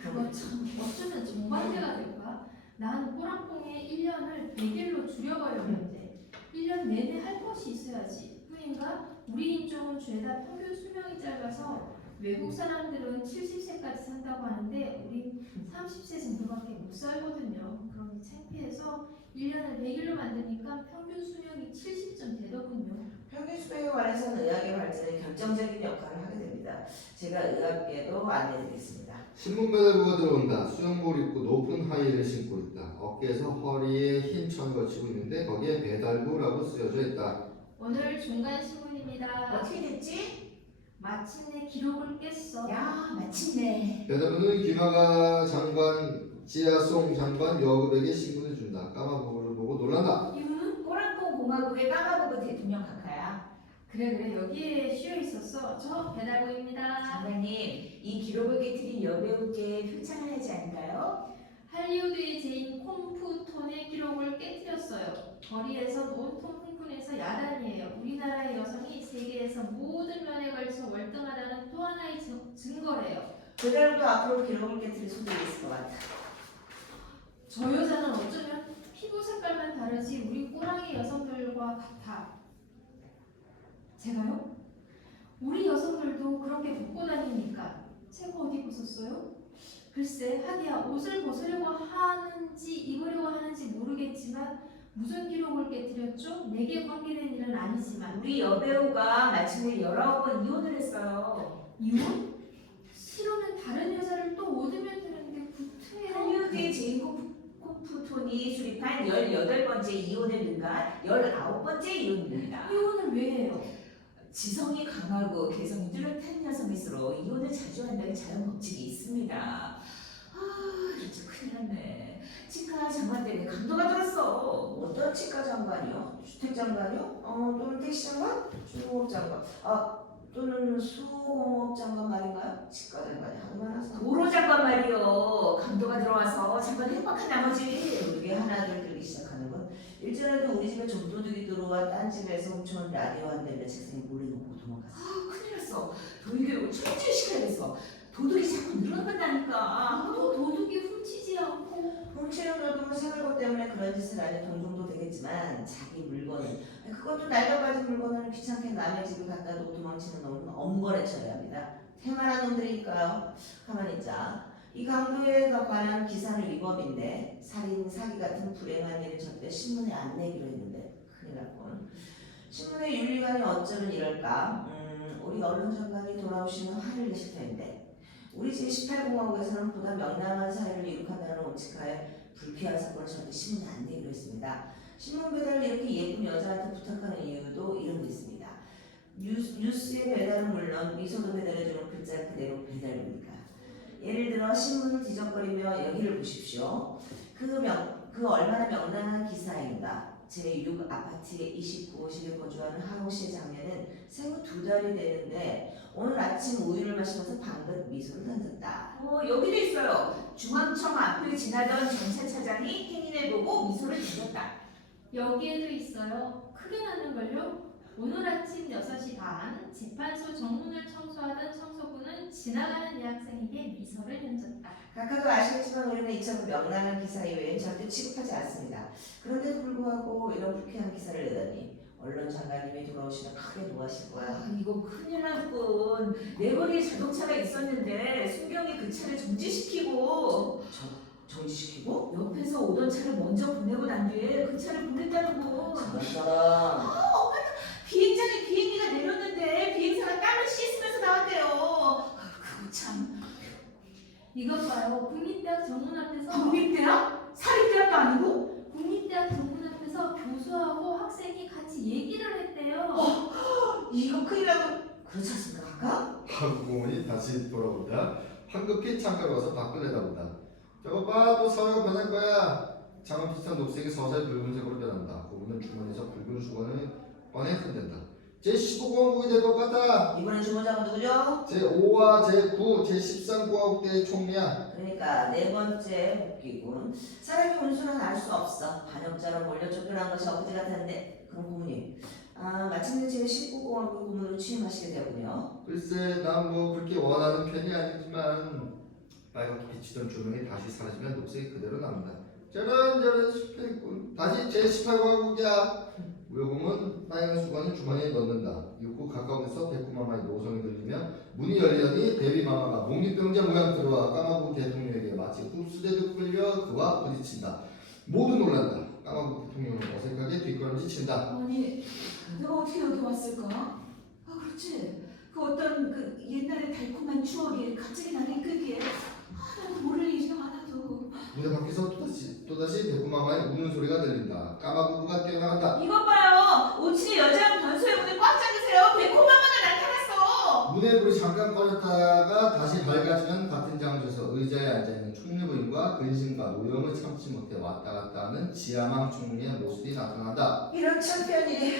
그거 참 어쩌면 정반대가 될까? 난 꼬랑뽕의 1년을 100일로 줄여버렸는데 1년 내내 할 것이 있어야지 뿐인가? 우리 인종은 죄다 평균 수명이 짧아서 외국 사람들은 70세까지 산다고 하는데 우리 30세 정도밖에 못 살거든요. 그러니 창피해서 1년을 100일로 만드니까 평균 수명이 70점 되더군요. 평균 수명에 관해서는 의학의 발전에 결정적인 역할을 하게 됩니다. 제가 의학계도 안내드리겠습니다. 신문 배달부가 들어온다. 수영복을 입고 높은 하이힐을 신고 있다. 어깨에서 허리에 흰 천을 걸치고 있는데 거기에 배달부라고 쓰여져 있다. 오늘 중간 신문입니다. 어떻게 됐지? 마침내 기록을 깼어. 야, 마침내. 배달부는 김하가 장관, 지하송 장관 여급에게 신문을 준다. 까마보고를 보고 놀란다. 이분은 꼬랑꼬 공화국의 까마보고 대통령 각하야. 그래 여기에 쉬어 있었어. 저 배달부입니다. 장관님, 이 기록을 깨뜨린 여배우께 표창을 하지 않을까요? 할리우드의 제인 콤프톤의 기록을 깨뜨렸어요. 거리에서 온통 흥분해서 야단이에요. 우리나라의 여성이 세계에서 모든 면에 걸쳐 월등하다는 또 하나의 증거래요. 그대로도 앞으로 기록을 깨뜨릴 수도 있을 것 같아. 저 여자는 어쩌면 피부 색깔만 다르지 우리 꼬랑이 여성들과 같아. 제가요? 우리 여성들도 그렇게 벗고 다니니까. 제가 어디 벗었어요? 글쎄 하기야 옷을 벗으려고 하는지 입으려고 하는지 모르겠지만 무슨 기록을 깨뜨렸죠? 내게 관계된 일은 아니지만. 우리 여배우가 마침내 19번 이혼을 했어요. 이혼? 싫으면 다른 여자를 또 얻으면 되는데 구태여. 할리우드의 제이콥 톤이 수립한 18번째 이혼을 능가한 19번째 이혼입니다. 이혼을 왜 해요? 지성이 강하고 개성이 뚜렷한 여성일수록 이혼을 자주 한다는 자연 법칙이 있습니다. 아, 진짜 큰일 났네. 치과 장관 때문에 강도가 들었어. 어떤 치과 장관이요? 주택 장관이요? 또는 택시 장관? 중공업 장관? 또는 수공업 장관 말인가요? 치과 장관이 하도 많아서. 도로 장관 말이요. 강도가 들어와서 장관이 협박한 나머지 그게 하나둘 들기 시작하는군. 일전에도 우리 집에 좀도둑이 들어와 딴 집에서 훔쳐온 라디오 한 대를 책상에 몰래 놓고 도망갔어. 큰일 났어. 도의교육을 철저히 시켜야겠어. 도둑이 자꾸 늘어난다니까. 도둑이 훔치지 않고. 훔치는 늙으면 생활고 때문에 그런 짓을 하니 돈 정도 되겠지만 자기 물건을, 그것도 낡아가진 물건을 귀찮게 남의 집에 갖다 놓고 도망치는 놈은 엄벌에 처해야 합니다. 태만한 놈들이니까요. 가만히 있자. 이 강도에 관한 기사는 위법인데 살인, 사기 같은 불행한 일을 절대 신문에 안 내기로 했는데 큰일 났군. 신문의 윤리관이 어쩌면 이럴까. 우리 언론 장관이 돌아오시면 화를 내실 텐데 우리 제18공화국에서는 보다 명랑한 사회를 이룩한다는 원칙하에 불쾌한 사건을 절대 신문에 안 내기로 했습니다. 신문 배달을 이렇게 예쁜 여자한테 부탁하는 이유도 이런 게 있습니다. 뉴스의 배달은 물론 미소도 배달해주는 글자 그대로 배달입니까? 예를 들어 신문을 뒤적거리며 여기를 보십시오. 그 얼마나 명랑한 기사인가. 제6 아파트의 29호실에 거주하는 하롱 씨의 장녀는 생후 2달이 되는데 오늘 아침 우유를 마시면서 방긋 미소를 던졌다. 여기도 있어요. 중앙청 앞을 지나던 전차 차장이 행인을 보고 미소를 던졌다. 여기에도 있어요. 크게 나는걸요. 오늘 아침 6시 반 재판소 정문을 청소하던 청소부는 지나가는 대학생에게 미소를 던졌다. 각하도 아시겠지만 우리는 이처럼 명랑한 기사 이외엔 절대 취급하지 않습니다. 그런데도 불구하고 이런 불쾌한 기사를 내다니 언론 장관님이 돌아오시면 크게 노하실 거야. 이거 큰일 났군. 내 거리에 자동차가 있었는데 순경이 그 차를 정지시키고 정지시키고? 옆에서 오던 차를 먼저 보내고 난 뒤에 그 차를 보냈다는 거. 저런 사람. 비행장에 비행기가 내렸는데 비행사가 땀을 씻으면서 나왔대요. 그거 참. 이것 봐요. 국립대학 정문 앞에서 국립대학? 사립대학도 아니고? 국립대학 정문 앞에서 교수하고 학생이 같이 얘기를 했대요. 이거 큰일 나고 그렇지 않습니까 각하? 한국공원이 다시 돌아온다. 황급히 창가로 와서 밖을 내다본다. 저거 봐, 또 사회가 변할 거야. 장은 비슷한 녹색이 서서히 붉은색으로 변한다. 부부는 주머니에서 붉은 수건을 꺼내 흔든다. 제15공화국이 될 것 같다. 이번엔 주모자가 누구죠? 제5와 제9, 제13공화국대의 총리야. 그러니까 네 번째 복귀군. 사람이 운수는 알 수 없어. 반역자로 몰려 쫓겨난 것이 엊그제 같았는데. 그럼 고문님, 마침내 제19공화국 고문으로 취임하시게 되었군요. 글쎄, 난 뭐 그렇게 원하는 편이 아니지만 빨갛게 비치던 조명이 다시 사라지면 녹색이 그대로 남는다. 저런 실패했군. 다시 제18공화국이야. 우여공은 빨간 수건을 주머니에 넣는다. 이윽고 가까운 데서 백구마마의 노성이 들리며 문이 열리더니 베비마마가 목리병자 모양 들어와 까마부 대통령에게 마치 흡수되듯 끌려 그와 부딪힌다. 모두 놀란다. 까마부 대통령은 어색하게 뒷걸음질 친다. 아니, 내가 어떻게 여기 왔을까? 그렇지. 그 어떤 그 옛날의 달콤한 추억이 갑자기 나를 이끌기에 나도 모를 일이야 하나도. 무대 밖에서 또다시 백구마마의 우는 소리가 들린다. 까마부부가 뛰어나간다. 이것 봐요. 5층의 여자형 변소의 문을 꽉 잠그세요. 백호마마가 나타났어. 문의 불이 잠깐 꺼졌다가 다시 밝아지면 같은 장소에서 의자에 앉아있는 총리 부인과 근심과 노여움을 참지 못해 왔다 갔다 하는 지하망 총리의 모습이 나타난다. 이런 창피한 일이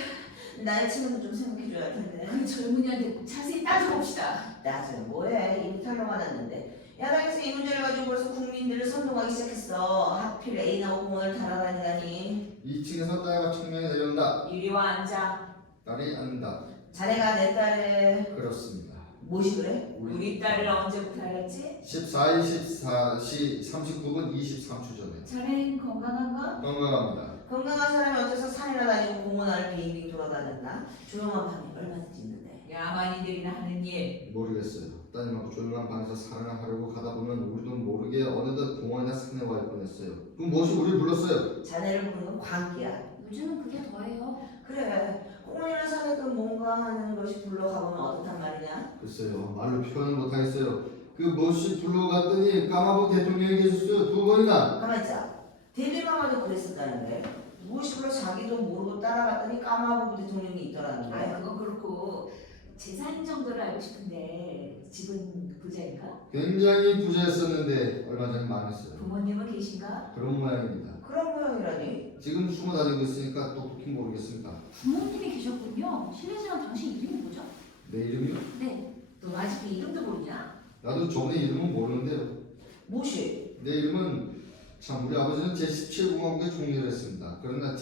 나의 친구도 좀 생각해줘야 할 텐데. 그 젊은이한테 자세히 따져봅시다. 나중에 뭐해? 이미 털러가 났는데. 야당에서 이 문제를 가지고 벌써 국민들을 선동하기 시작했어. 하필 A나고 공원을 달아다니다니. 2층에서 딸과 청년이 내려온다. 이리 와 앉아. 딸이 앉는다. 자네가 내 딸의 그렇습니다. 무엇이 그래? 우리 딸을 언제부터 알았지? 14일 14시 39분 23초 전에. 자넨 건강한가? 건강합니다. 건강한 사람이 어째서 산이나 다니고 공원 안을 빙빙 돌아다녔나? 조용한 밤이 얼마든지 있는데. 야만인들이나 하는 일. 모르겠어요. 따님하고 조용한 방에서 사랑을 하려고 가다 보면 우리도 모르게 어느덧 공원이나 산에 와 있곤했어요. 그럼 무엇이 우리를 불렀어요? 자네를 부르는 건 광기야. 요즘은 그게 더해요. 그래, 공원이나 산에도 뭔가 하는 것이 불러가보면 어떻단 말이냐? 글쎄요. 말로 표현을 못하겠어요. 그 무엇이 불러갔더니 까마보 대통령이 계셨어요. 2번이나. 가만 있자. 데뷔마마도 그랬었다는데 무엇이 불러 자기도 모르고 따라갔더니 까마부부 대통령이 있더라는데. 아, 그건 그렇고 재산 정도를 알고 싶은데 집은 부자인가? 굉장히 부자였었는데 얼마 전에 망했어요. 부모님은 계신가? 그런 모양입니다. 그런 모양이라니? 지금 숨어 다니고 있으니까 똑똑히 모르겠습니다. 부모님이 계셨군요. 실례지만 당신 이름이 뭐죠? 내 이름이요? 네. 너 아직 그 이름도 모르냐? 나도 저내 이름은 모르는데요. 무엇이? 내 이름은 참 우리 아버지는 제17공화국에 종료를 했습니다. 그러나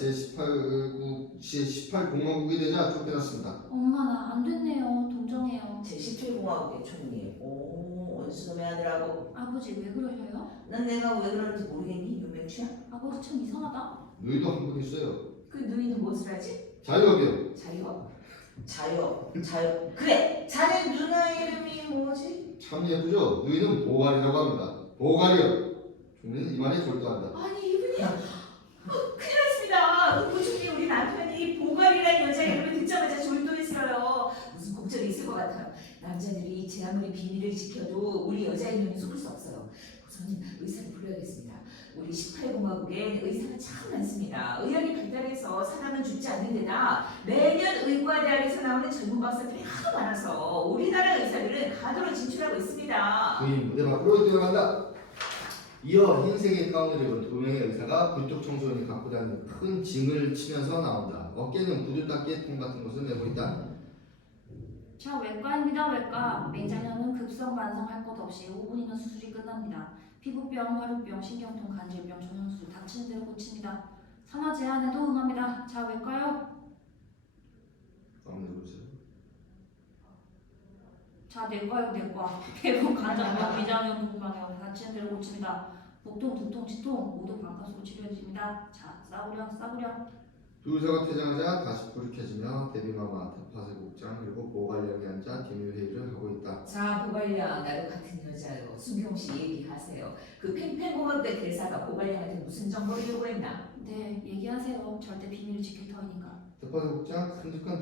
제18공화국이 되자 쫓겨났습니다. 엄마 나 안 됐네요. 동정해요. 제17공화국의 총리. 오, 원수놈의 아들하고. 아버지 왜 그러셔요? 난 내가 왜 그러는지 모르겠니? 유명치야? 아버지 참 이상하다. 누이도 한 분 있어요. 그 누이는 무엇을 하지? 자유업이요. 자유업? 자유. 그래! 자네 누나 이름이 뭐지? 참 예쁘죠? 누이는 보갈이라고 합니다. 보갈이요. 종리는 이만에 졸도한다. 아니 이분이 큰일 났습니다. 그 부중에 우리 남편이 보갈이라는 여자 이름을 듣자마자 졸도했어요. 무슨 곡절이 있을 것 같아요. 남자들이 제 아무리 비밀을 지켜도 우리 여자 이름은 속을 수 없어요. 우선 의사를 불러야겠습니다. 우리 18공화국엔 의사가 참 많습니다. 의학이 발달해서 사람은 죽지 않는 데다 매년 의과대학에서 나오는 젊은 박사들이 하도 많아서 우리나라 의사들은 가도로 진출하고 있습니다. 부인 무대 밖으로 뛰어간다. 이어 흰색의 가운을 입은 2명의 의사가 불독 청소년이 갖고 다니는 큰 징을 치면서 나온다. 어깨는 구두닦이의 통 같은 것을 메고 있다. 자 외과입니다. 외과. 맹장염은 급성 만성할 것 없이 5분이면 수술이 끝납니다. 피부병, 화류병, 신경통, 관절병, 종양수 닥치는 대로 고칩니다. 산화 제한에도 응합니다. 자 외과요. 가운데 보세요. 자 내과요 내과. 폐부, 간장병, 위장염, 부부방염 닥치는 대로 고칩니다. 복통, 두통, 치통 모두 반값으로 치료해줍니다. 자 싸구려. 두 의사가 퇴장하자 다시 불이 켜지며 데뷔마마, 대파세국장 그리고 보관령이 앉아 비밀 회의를 하고 있다. 자, 보갈량 나도 같은 여자요. 순경씨 얘기하세요. 그 팽팽공학대 대사가 보갈량한테 무슨 정보를 요구했나? 네 얘기하세요. 절대 비밀을 지킬 터이니까. 대파세국장 큼직한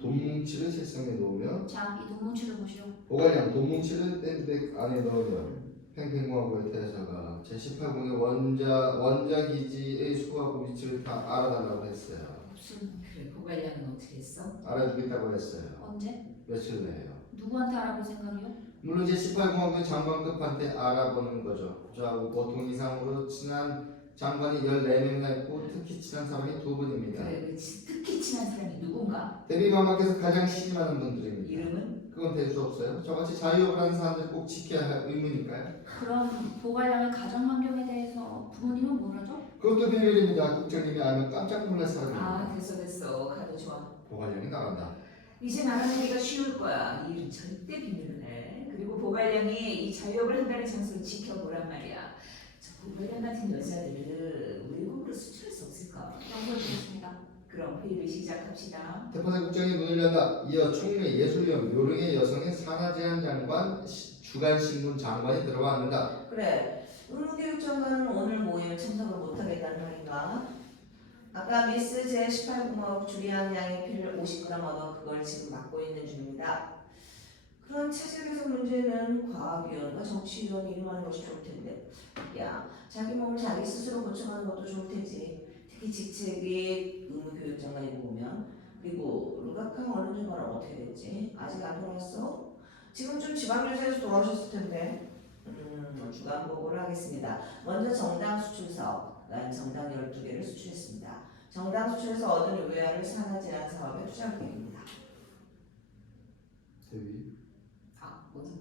돈뭉치를 책상에 놓으며 자 이 돈뭉치를 보시오. 보관령 돈뭉치를 땡백 안에 넣으며 팽팽공화국의 대사가 제18공의 원자기지의 수거하고 위치를 다 알아달라고 했어요. 무슨 그래, 보갈량은 어떻게 했어? 알아주겠다고 했어요. 언제? 며칠 내에요. 누구한테 알아볼 생각이요? 물론 제18공화국의 장관급한테 알아보는 거죠. 저하고 보통 이상으로 친한 장관이 14명이나 있고 특히 친한 사람이 2분입니다. 그래, 특히 친한 사람이 누군가? 데뷔마마께서 가장 신임하는 분들입니다. 이름은? 그건 될 수 없어요. 저같이 자유업을 하는 사람들 꼭 지켜야 할 의무니까요. 그럼 보관량의 가정 환경에 대해서 부모님은 모르죠? 그것도 비밀입니다. 국장님이 알면 깜짝 놀랄 사람입니다. 아, 됐어. 가도 좋아. 보관령이 나간다. 이제 알아내기가 쉬울 거야. 이 일은 절대 비밀로 해. 그리고 보갈량이 이 자유업을 한다는 장소를 지켜보란 말이야. 저 보갈량 같은 여자들을 외국으로 수출할 수 없을까? 연구해보겠습니다. 그럼 회의를 시작합시다. 대파사 국장이 문을 연다. 이어 총리, 예술위원, 요령의 여성의 산하제한 장관, 주간신문 장관이 들어왔는다. 그래, 의무교육장관은 오늘 모임에 참석을 못하겠다는 말인가? 아까 미스 제18공화국 주리안 양의 피를 50g 얻어 그걸 지금 맡고 있는 중입니다. 그런 체질에서 문제는 과학위원과 정치위원이 이름하는 것이 좋을 텐데, 야, 자기 몸을 자기 스스로 고쳐가는 것도 좋을 테지. 특히 직책이 의무교육장관이고 보면. 그리고 루가캉 언론장관은 어떻게 됐지? 아직 안 돌아왔어? 지금쯤 지방유세에서 돌아오셨을 텐데. 주간 보고를 하겠습니다. 먼저 정당 수출 사업, 난 정당 12개를 수출했습니다. 정당 수출에서 얻은 외화를 산하 제한 사업에 투자할 계획입니다. 대위. 어디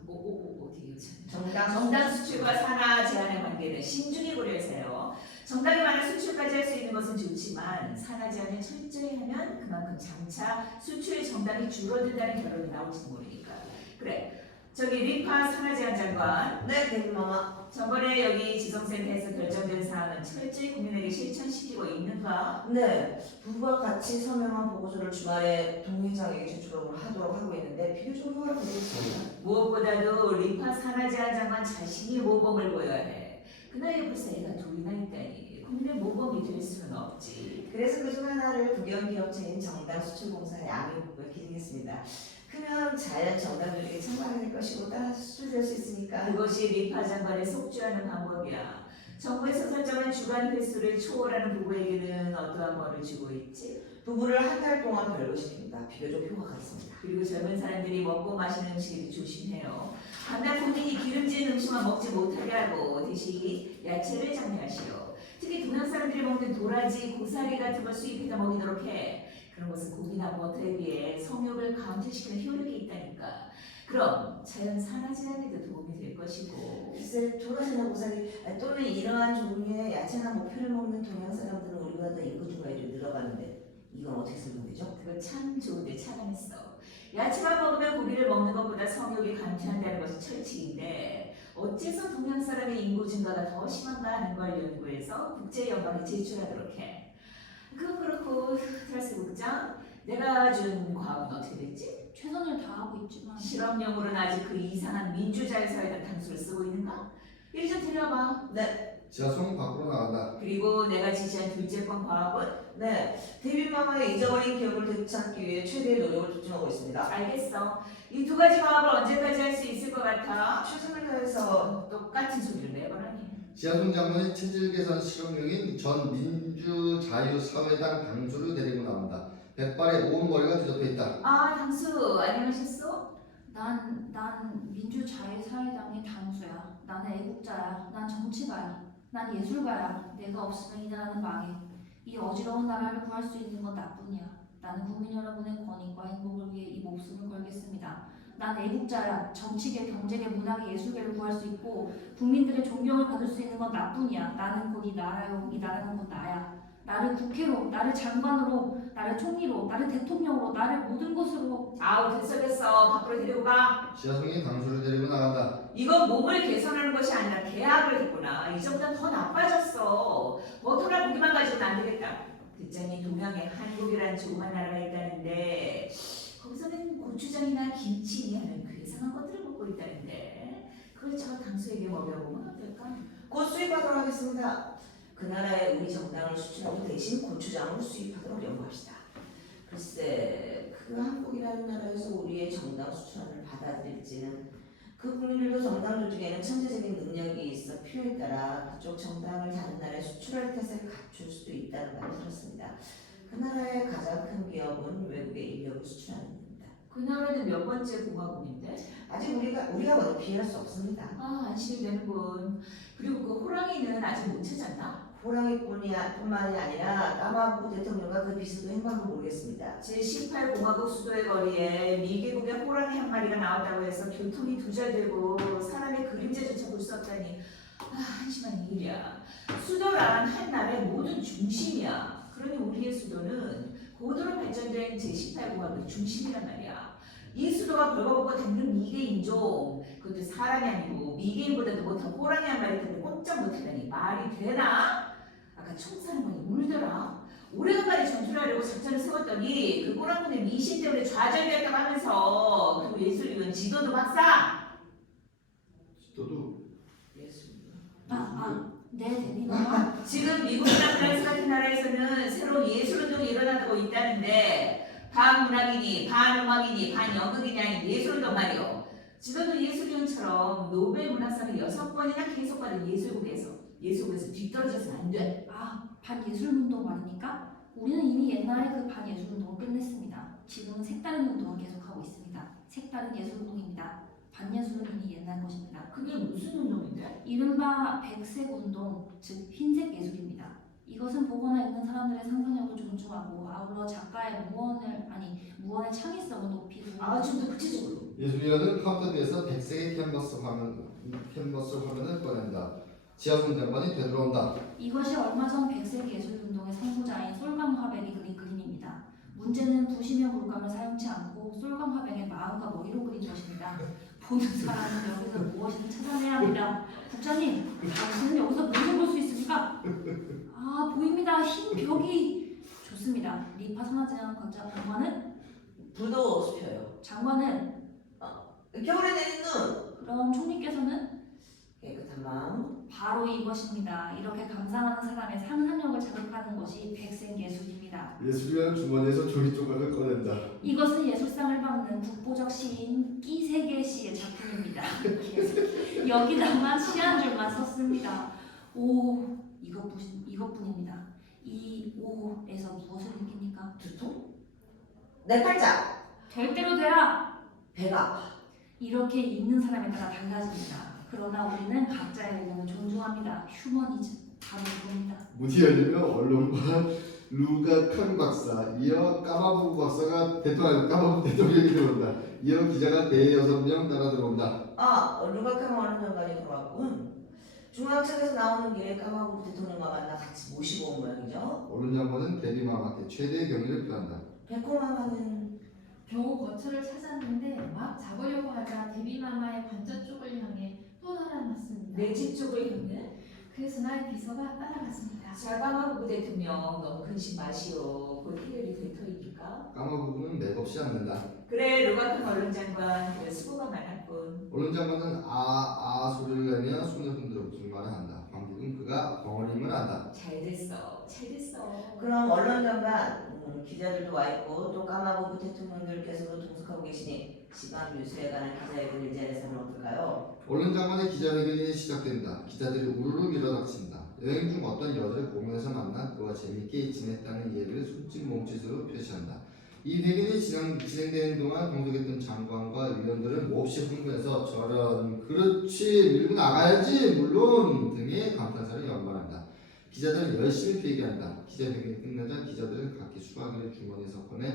정당 수출과 산하 제한의 관계는 신중히 고려해서요. 정당이 많은 수출까지 할 수 있는 것은 좋지만 산하 제한을 철저히 하면 그만큼 장차 수출의 정당이 줄어든다는 결론이 나올지도 모르니까. 그래, 저기 리파 산하제한 장관, 네, 대비마마. 저번에 여기 지성센터에서 결정된 사항은 철저히 국민에게 실천시키고 있는가? 네, 부부와 같이 서명한 보고서를 주말에 동의장에게 제출하도록 하고 있는데 비교적 효과를 보고 있습니다. 무엇보다도 리파 산하제한 장관 자신이 모범을 보여야 해. 그 나이에 벌써 애가 둘이나 있다니 국민의 모범이 될 수는 없지. 그래서 그중 하나를 국영기업체인 정당 수출공사에 암입을 기증했습니다. 크면 잘 정당들에게 청구하게 될 것이고 따라서 수출될 수 있으니까. 그것이 리파 장관을 속죄하는 방법이야. 정부에서 설정한 주간 횟수를 초월하는 부부에게는 어떠한 벌을 주고 있지? 부부를 한 달 동안 별거시킵니다. 비교적 효과가 있습니다. 그리고 젊은 사람들이 먹고 마시는 음식에도 조심해요. 한달 본인이 기름진 음식만 먹지 못하게 하고 대신 야채를 장려하시오. 특히 동양 사람들이 먹는 도라지, 고사리 같은 걸 수입해서 먹이도록 해. 그런 것은 고기나 버터에 비해 성욕을 감퇴시키는 효력이 있다니까. 그럼 자연 산화제한에도 도움이 될 것이고. 글쎄 도라지나 고사리 또는 이러한 종류의 야채나 목표를 먹는 동양 사람들은 우리보다 더 인구 주가율이 늘어가는데 이건 어떻게 설명되죠? 그거 참 좋은데 차단했어. 야채만 먹으면 고기를 먹는 것보다 성욕이 감퇴한다는 것이 철칙인데 어째서 동양 사람의 인구 증가가 더 심한가 하는 걸 연구해서 국제연방에 제출하도록 해. 그건 그렇고 트라스국장, 내가 준 과학은 어떻게 됐지? 최선을 다하고 있지만 실험용으로는 아직 그 이상한 민주자유사회당 당수를 쓰고 있는가? 이리 좀 데려와봐. 지하송 밖으로 나간다. 그리고 내가 지시한 둘째번 과학은? 네, 데뷔마마의 잊어버린 기억을 되찾기 위해 최대의 노력을 집중하고 있습니다. 알겠어. 이 두 가지 과학을 언제까지 할 수 있을 것 같아? 최선을 다해서 똑같은 소리를 매번 지하송 장관이 체질 개선 실험용인 전 민주자유사회당 당수를 데리고 나온다. 백발의 온 머리가 뒤덮여 있다. 아, 당수 안녕하셨어? 난 민주자유사회당의 당수야. 나는 애국자야. 난 정치가야. 난 예술가야. 내가 없으면 이 나라는 망해. 이 어지러운 나라를 구할 수 있는 건 나뿐이야. 나는 국민 여러분의 권익과 행복을 위해 이 목숨을 걸겠습니다. 난 애국자야. 정치계, 경제계, 문화계, 예술계를 구할 수 있고 국민들의 존경을 받을 수 있는 건 나뿐이야. 나는 곧 이 나라요. 이 나라는 곧 나야. 나를 국회로, 나를 장관으로, 나를 총리로, 나를 대통령으로, 나를 모든 것으로. 아우 됐어 밖으로 데리고 가. 지하송이 당수를 데리고 나간다. 이건 몸을 개선하는 것이 아니라 계약을 했구나. 이전보다 더 나빠졌어. 버터나 고기만 가지고는 안 되겠다. 듣자니 동양에 한국이라는 조그만 나라가 있다는데 거기서는 고추장이나 김치니 하는 괴상한 것들을 먹고 있다는데 그걸 저 당수에게 먹여보면 어떨까? 곧 수입하도록 하겠습니다. 그 나라에 우리 정당을 수출하고 대신 고추장을 수입하도록 연구합시다. 글쎄, 그 한국이라는 나라에서 우리의 정당 수출안을 받아들일지는 그 국민들도 정당 조직에는 천재적인 능력이 있어 필요에 따라 그쪽 정당을 다른 나라에 수출할 태세를 갖출 수도 있다는 말을 들었습니다. 그 나라의 가장 큰 기업은 외국의 인력을 수출하는 겁니다. 그 나라는 몇 번째 공화국인데? 아직 우리가 먼저 피할 수 없습니다. 아 안심이 되는군. 그리고 그 호랑이는 아직 못 찾았나? 호랑이뿐만이 아니라 까마부 대통령과 그 비서도 행방을 모르겠습니다. 제18공화국 수도의 거리에 미개국의 호랑이 한 마리가 나왔다고 해서 교통이 두절되고 사람의 그림자조차 볼 수 없다니 한심한 일이야. 수도란 한 나라의 모든 중심이야. 그러니 우리의 수도는 고도로 발전된 제18공화국의 중심이란 말이야. 이 수도가 벌거벗고 다니는 미개인종, 그것도 사람이 아니고 미개인보다도 못한 호랑이 한 마리 때문에 꼼짝 못하다니 말이 되나? 아까 총사령관이 울더라. 오래간만에 전투를 하려고 작전을 세웠더니 그 꼬랑군의 미신 때문에 좌절되었다고 하면서 그리고 예술이면 지도도 박사! 또도 네, 대리마마. 지금 미국이나 프랑스 같은 나라에서는 새로운 예술운동이 일어나고 있다는데 반문학이니 반음악이니 반연극이니 아닌 예술운동 말이오. 지도도 예술위원처럼 노벨 문학상을 6번이나 계속받은 예술국에서 뒤떨어져서는 안 돼. 반예술운동 말입니까? 우리는 이미 옛날에 그 반예술운동을 끝냈습니다. 지금은 색다른 운동을 계속하고 있습니다. 색다른 예술운동입니다. 반예술은 이미 옛날 것입니다. 그게 무슨 운동인데? 이른바 백색운동, 즉 흰색 예술입니다. 이것은 보거나 읽는 사람들의 상상력을 존중하고 아울러 작가의 무언의 창의성을 높이고 좀 더 구체적으로. 예술위원은 카운터 뒤에서 백색의 캔버스 화면을 꺼낸다. 지하송 장관이 되돌아온다. 이것이 얼마 전 백색 예술운동의 선구자인 솔감 화백이 그린 그림입니다. 문제는 붓이며 물감을 사용치 않고 솔감 화백의 마음과 머리로 그린 것입니다. 보는 사람은 여기서 무엇이든 찾아내야 합니다. 국장님, 당신은 여기서 무엇을 볼 수 있습니까? 아, 보입니다. 흰 벽이. 좋습니다. 리파 선하장 장관은? 불도 숲혀요. 장관은? 겨울에 내린 눈. 그럼 총리께서는? 깨끗한 마음. 바로 이것입니다. 이렇게 감상하는 사람의 상상력을 자극하는 것이 백색예술입니다. 예술이란 주머니에서 종이 조각을 꺼낸다. 이것은 예술상을 받는 국보적 시인 끼세계 씨의 작품입니다. 여기다만 시 한 줄만 썼습니다. 오, 이것뿐입니다. 이 오에서 무엇을 느낍니까? 두통? 내 팔자. 될 대로 되라. 배가 아파. 이렇게 읽는 사람에 따라 달라집니다. 그러나 우리는 각자의 의견을 존중합니다. 휴머니즘, 바로 이겁니다. 문이 열리면 언론과 루가 칸 박사, 이어 까마부 박사가 까마부 대통령이 들어온다. 이어 기자가 대여섯 명 따라 들어온다. 루가카마 언론장관이 들어왔군. 중앙청에서 나오는 길에 까마부 대통령과 만나 같이 모시고 온 모양이죠. 언론장관은 데뷔마마께 최대의 경의를 표한다. 베코마마는 겨우 거처를 찾았는데 막 잡으려고 하다 데뷔마마의 관저 쪽을 향해 또 날아났습니다. 내 집 쪽을 향해. 그래서 나의 비서가 따라갔습니다. 자가마부 대통령 너무 근심 마시오. 곧 해결이 될 터이니까. 까마부는 맥없이 앉는다. 그래 루가카 언론장관 그래 수고가 많았군. 언론장관은 소리를 내며 손을 흔들어 무슨 말을 한다. 관객은 그가 벙어림을 한다. 잘 됐어. 그럼 언론장관 기자들도 와 있고 또 까마부 대통령들께서도 동석하고 계시니 시간 뉴스에 관한 기자회견을 제안해서는 어떨까요? 언론장관의 기자회견이 시작된다. 기자들이 우르르 밀어닥친다. 여행 중 어떤 여자를 공원에서 만나 그와 재밌게 지냈다는 이야기를 손짓 몸짓으로 표시한다. 이 회견이 진행되는 동안 동석했던 장관과 위원들은 몹시 흥분해서 저런 그렇지 밀고 나가야지 물론 등의 감탄사를 연발한다. 기자들은 열심히 회개한다. 기자회견이 끝나자 기자들은 각기 수화기를 주머니에서 꺼내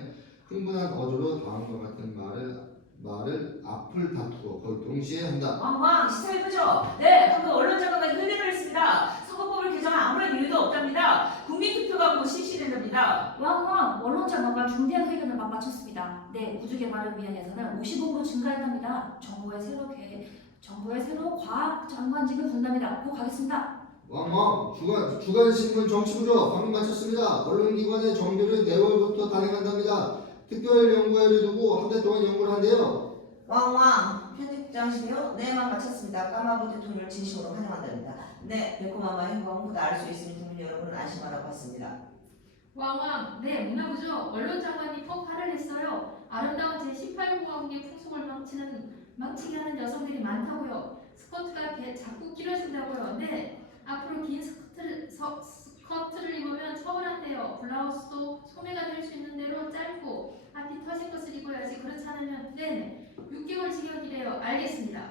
흥분한 어조로 다음과 같은 말을 앞을 다투어 거의 동시에 한다. 왕왕 시사해보죠. 네 방금 언론장관과 회견을 했습니다. 선거법을 개정한 아무런 이유도 없답니다. 국민투표가 곧 실시된답니다. 왕왕 언론장관과 중대한 회견을 마쳤습니다. 네, 우주개발을 위한 예산은 55% 증가했답니다. 정부의 새로 과학 장관직을 분답니다. 곧 가겠습니다. 왕왕 주간신문 정치부죠. 방금 마쳤습니다. 언론기관의 정비를 내월부터 단행한답니다. 특별 연구회를 두고 한 달 동안 연구를 한대요. 왕왕 편집장이시네요. 네만 마쳤습니다. 까마부 대통령을 진심으로 환영한답니다. 네 베코마마 행보보다 알 수 있으니 국민 여러분은 안심하라고 했습니다. 왕왕, 네, 문화부죠. 언론장관이 퍽 화를 냈어요. 아름다운 제18공화국의 풍속을 망치게 하는 여성들이 많다고요. 스커트가 자꾸 길어진다고요. 네, 앞으로 긴 스커트를 입으면 처벌한대요. 블라우스도 소매가 될 수 있는 대로 짧고 앞이 터진 것을 입어야지. 그렇지 않으면 네, 6개월 징역이래요. 알겠습니다.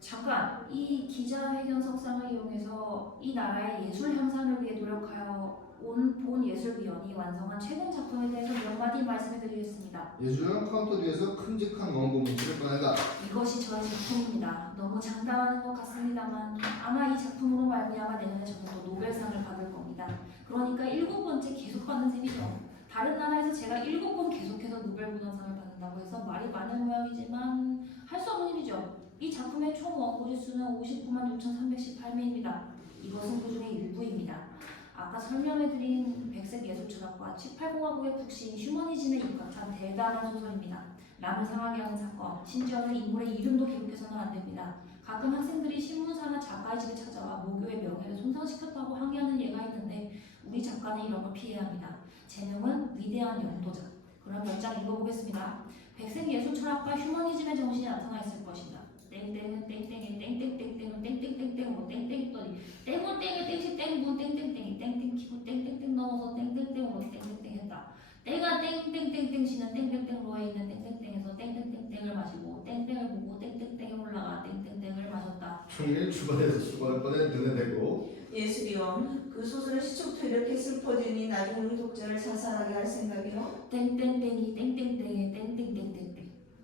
잠깐, 이 기자회견 석상을 이용해서 이 나라의 예술 향상을 위해 노력하여 온 본예술위원이 완성한 최근 작품에 대해서 몇 마디 말씀해드리겠습니다. 예술가 카운터 뒤에서 큼직한 원고 문구를 꺼낸다. 이것이 저의 작품입니다. 너무 장담하는 것 같습니다만 아마 이 작품으로 말미암아 내년에 저는 또 노벨상을 받을 겁니다. 그러니까 7번째 계속 받는 셈이죠. 다른 나라에서 제가 7번 계속해서 노벨문학상을 받는다고 해서 말이 많은 모양이지만 할 수 없는 일이죠. 이 작품의 총 원고지 수는 59만 6,318매입니다. 이것은 그 중에 일부입니다. 아까 설명해드린 백색예술철학과 18공화국의 국시인 휴머니즘에 입각한 대단한 소설입니다. 남을 상하게 하는 사건, 심지어는 인물의 이름도 기록해서는 안 됩니다. 가끔 학생들이 신문사나 작가의 집에 찾아와 모교의 명예를 손상시켰다고 항의하는 예가 있는데 우리 작가는 이런 걸 피해야 합니다. 제명은 위대한 영도자. 그럼 몇 장 읽어보겠습니다. 백색예술철학과 휴머니즘의 정신이 나타나 있을 것이다. 땡땡은 땡땡이 땡땡땡땡은 땡땡땡땡으로 땡땡 있더니 땡은 땡이 땡시 땡분 땡땡땡이 땡땡 키고 땡땡땡 넘어서 땡땡땡으로 땡땡땡 했다. 땡아 땡땡땡땡시는 땡땡땡로에 있는 땡땡땡에서 땡땡땡땡을 마시고 땡땡을 보고 땡땡땡에 올라가 땡땡땡을 마셨다. 총리 주변에서 수건을 꺼내 눈에 대고 예술이원 그 소설의 시초부터 이렇게 슬퍼지니 나중에 우리 독자를 자살하게 할 생각이요? 땡땡땡이 땡땡땡에 땡땡땡땡땡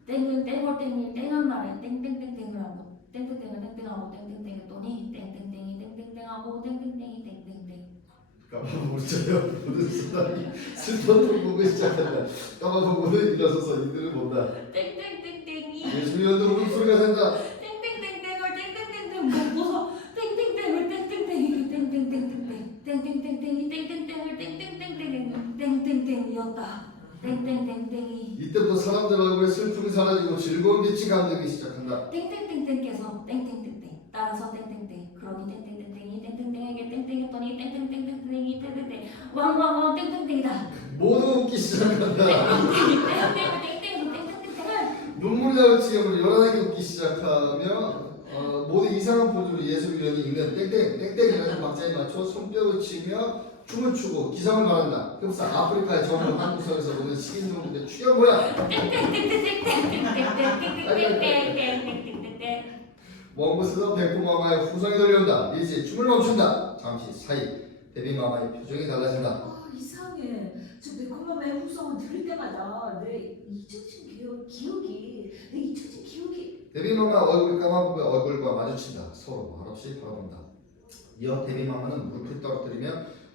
땡은 땡을 땡이 땡한 날에 땡땡땡땡을 하고 땡땡땡을 땡땡하고 땡땡땡 했더니 땡땡땡이 땡땡땡하고 땡땡땡이 땡땡땡. 까마보고 있어요. 모든 사람이 슬픈 통곡을 시작한다. 까마보고는 일어서서 이들을 본다. 땡땡땡땡이 예술위원도 울음소리가 소리가 된다. 땡땡땡땡을 땡땡땡땡 뭐서 땡땡땡을 땡땡땡이 땡땡땡땡땡 땡땡땡땡이 땡땡땡을 땡땡땡땡이 땡땡땡이었다. 땡땡땡땡이 이때부터 사람들 얼굴에 슬픔이 사라지고 즐거운 빛이 감돌기 시작한다. 땡땡땡땡께서 땡땡땡땡 따라서 땡땡땡 그러니 땡땡땡땡이 땡땡땡에게 땡땡했더니 땡땡땡땡땡이 땡땡땡 왕왕왕 땡땡땡이다. 모두 웃기 시작한다. 땡땡땡 땡땡 땡땡땡을 눈물이 나올 지경으로 요란하게 웃기 시작하며 모두 이상한 포즈로 예술위원이 읽는 땡땡 땡땡이라는 박자에 맞춰 손뼉을 치며 춤을 추고 기상을 말한다. 흡사 아프리카의 전문 한 구석에서 보는 식인종들의 추격 모양. 먼 곳에서 백호마마의 후성이 들려온다. 일시 춤을 멈춘다. 잠시 사이 데뷔마마의 표정이 달라진다. 아 이상해. 저 매콤함의 후성을 들을 때마다 내 잊혀진 기억이 데뷔마마 얼굴이 까마보고 얼굴과 마주친다. 서로 말없이 바라본다. 이어 데뷔마마는 무릎을 떨어뜨리며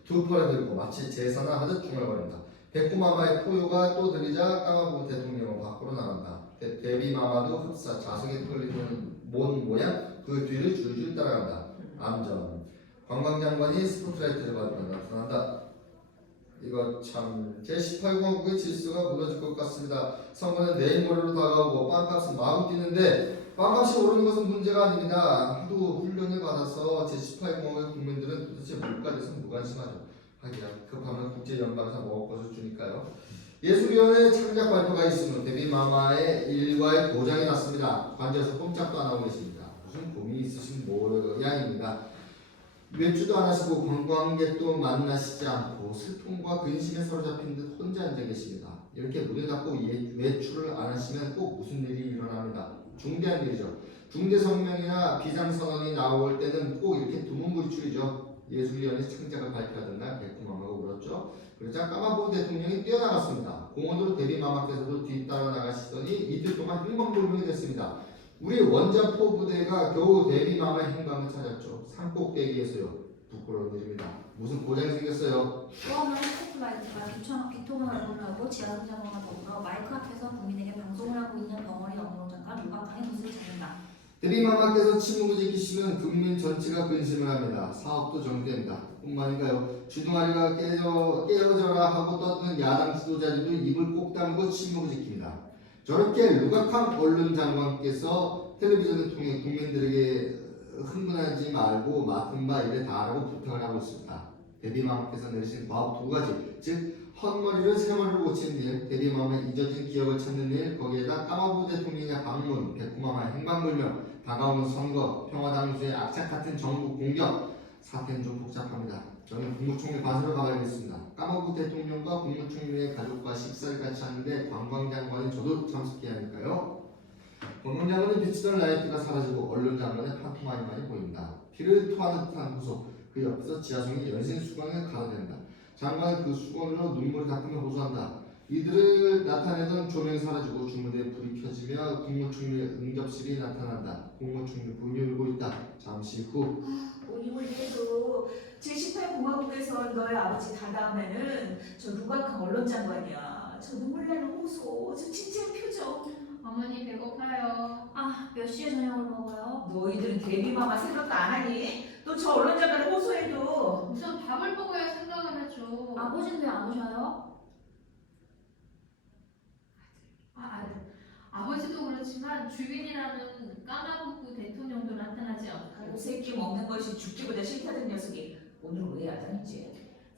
두 팔을 들고 마치 제사나 하듯 중얼거린다. 백호마마의 포효가 또 들리자 까마보고 대통령은 밖으로 나간다. 데뷔마마도 흡사 자석에 끌리는 뭔 모양 그 뒤를 줄줄 따라간다. 암전 관광장관이 스포트라이트를 받으며 나타난다. 이거 참 제18공화국의 질서가 무너질 것 같습니다. 선거는 내일 모레로 다가오고 빵값은 마구 뛰는데 빵값이 오르는 것은 문제가 아닙니다. 하도 훈련을 받아서 제18공화국의 국민들은 도대체 물가에서 무관심하죠. 하기야 급하면 국제연방에서 먹을 것을 주니까요. 예술위원회 창작 발표가 있으면 데뷔마마의 일과의 고장이 났습니다. 관저에서 꼼짝도 안 하고 계십니다. 무슨 고민이 있으신 모양입니다. 외주도 안 하시고 관광객도 만나시지 않고 슬픔과 근심에 사로잡힌 듯 혼자 앉아 계십니다. 이렇게 문을 닫고 외출을 안 하시면 꼭 무슨 일이 일어납니다. 중대한 일이죠. 중대성명이나 비상선언이 나올 때는 꼭 이렇게 두문불출이죠. 예술위원회 창작을 발표하던 날 백호마마가 울었죠. 그러자 까마보고 대통령이 뛰어나갔습니다. 공원으로 데뷔마마께서도 뒤따라 나가시더니 이틀 동안 흥망불명이 됐습니다. 우리 원자포 부대가 겨우 데뷔마마의 행방을 찾았죠. 산꼭대기에서요. 부끄러운 일입니다. 무슨 고장이 생겼어요. 또 하나 스포트라이트가 비통을 얼굴하고 지하상장관과 더불어 마이크 앞에서 국민에게 방송을 하고 있는 벙어리 언론장관 유박한의 모습을 찾는다. 데뷔마마께서 침묵을 지키시면 국민 전체가 근심을 합니다. 사업도 정지된다. 뿐만인가요. 주둥아리가 깨어져라 하고 떠드는 야당 지도자들도 입을 꼭 다물고 침묵을 지킵니다. 저렇게 루각한 언론 장관께서 텔레비전을 통해 국민들에게 흥분하지 말고 맡은 바 일에 다하라고 부탁을 하고 있습니다. 데뷔마마께서 내리신 과업 두 가지, 즉 헛머리를 새머리로 고치는 일, 데뷔마마의 잊어진 기억을 찾는 일, 거기에다 까마부 대통령의 방문, 백호마마의 행방불명, 다가오는 선거, 평화당주의 악착 같은 정부 공격, 사태는 좀 복잡합니다. 저는 국무총리 관서로 가봐야겠습니다. 까마부 대통령과 국무총리의 가족과 식사를 같이 하는데 관광장관인 저도 참석해야 하니까요. 관광장관은 비치던 라이트가 사라지고 언론장관의 판토마임만이 보인다. 피를 토하는 듯한 후속, 그 옆에서 지하성이 연신 수건을 갈아댄다. 장관은 그 수건으로 눈물을 닦으며 호소한다. 이들을 나타내던 조명이 사라지고 주무대에 불이 켜지며 국무총리의 응접실이 나타난다. 국무총리 문이 열고 있다. 잠시 후 오니 올해도 제18공화국에서 너의 아버지 다가오면은 저 루각한 언론장관이야. 저 눈물 나는 호소, 저 진지한 표정. 어머니 배고파요. 몇 시에 저녁을 먹어요? 너희들은 데뷔마마 생각도 안 하니? 또 저 언론장관을 호소해도 우선 밥을 먹어야 생각을 하죠. 아버지는 왜 안 오셔요? 아버지도 그렇지만 주빈이라는 까마북구 대통령도 나타나지 않고 새끼 먹는 것이 죽기보다 싫다던 녀석이 오늘 왜 야단이지?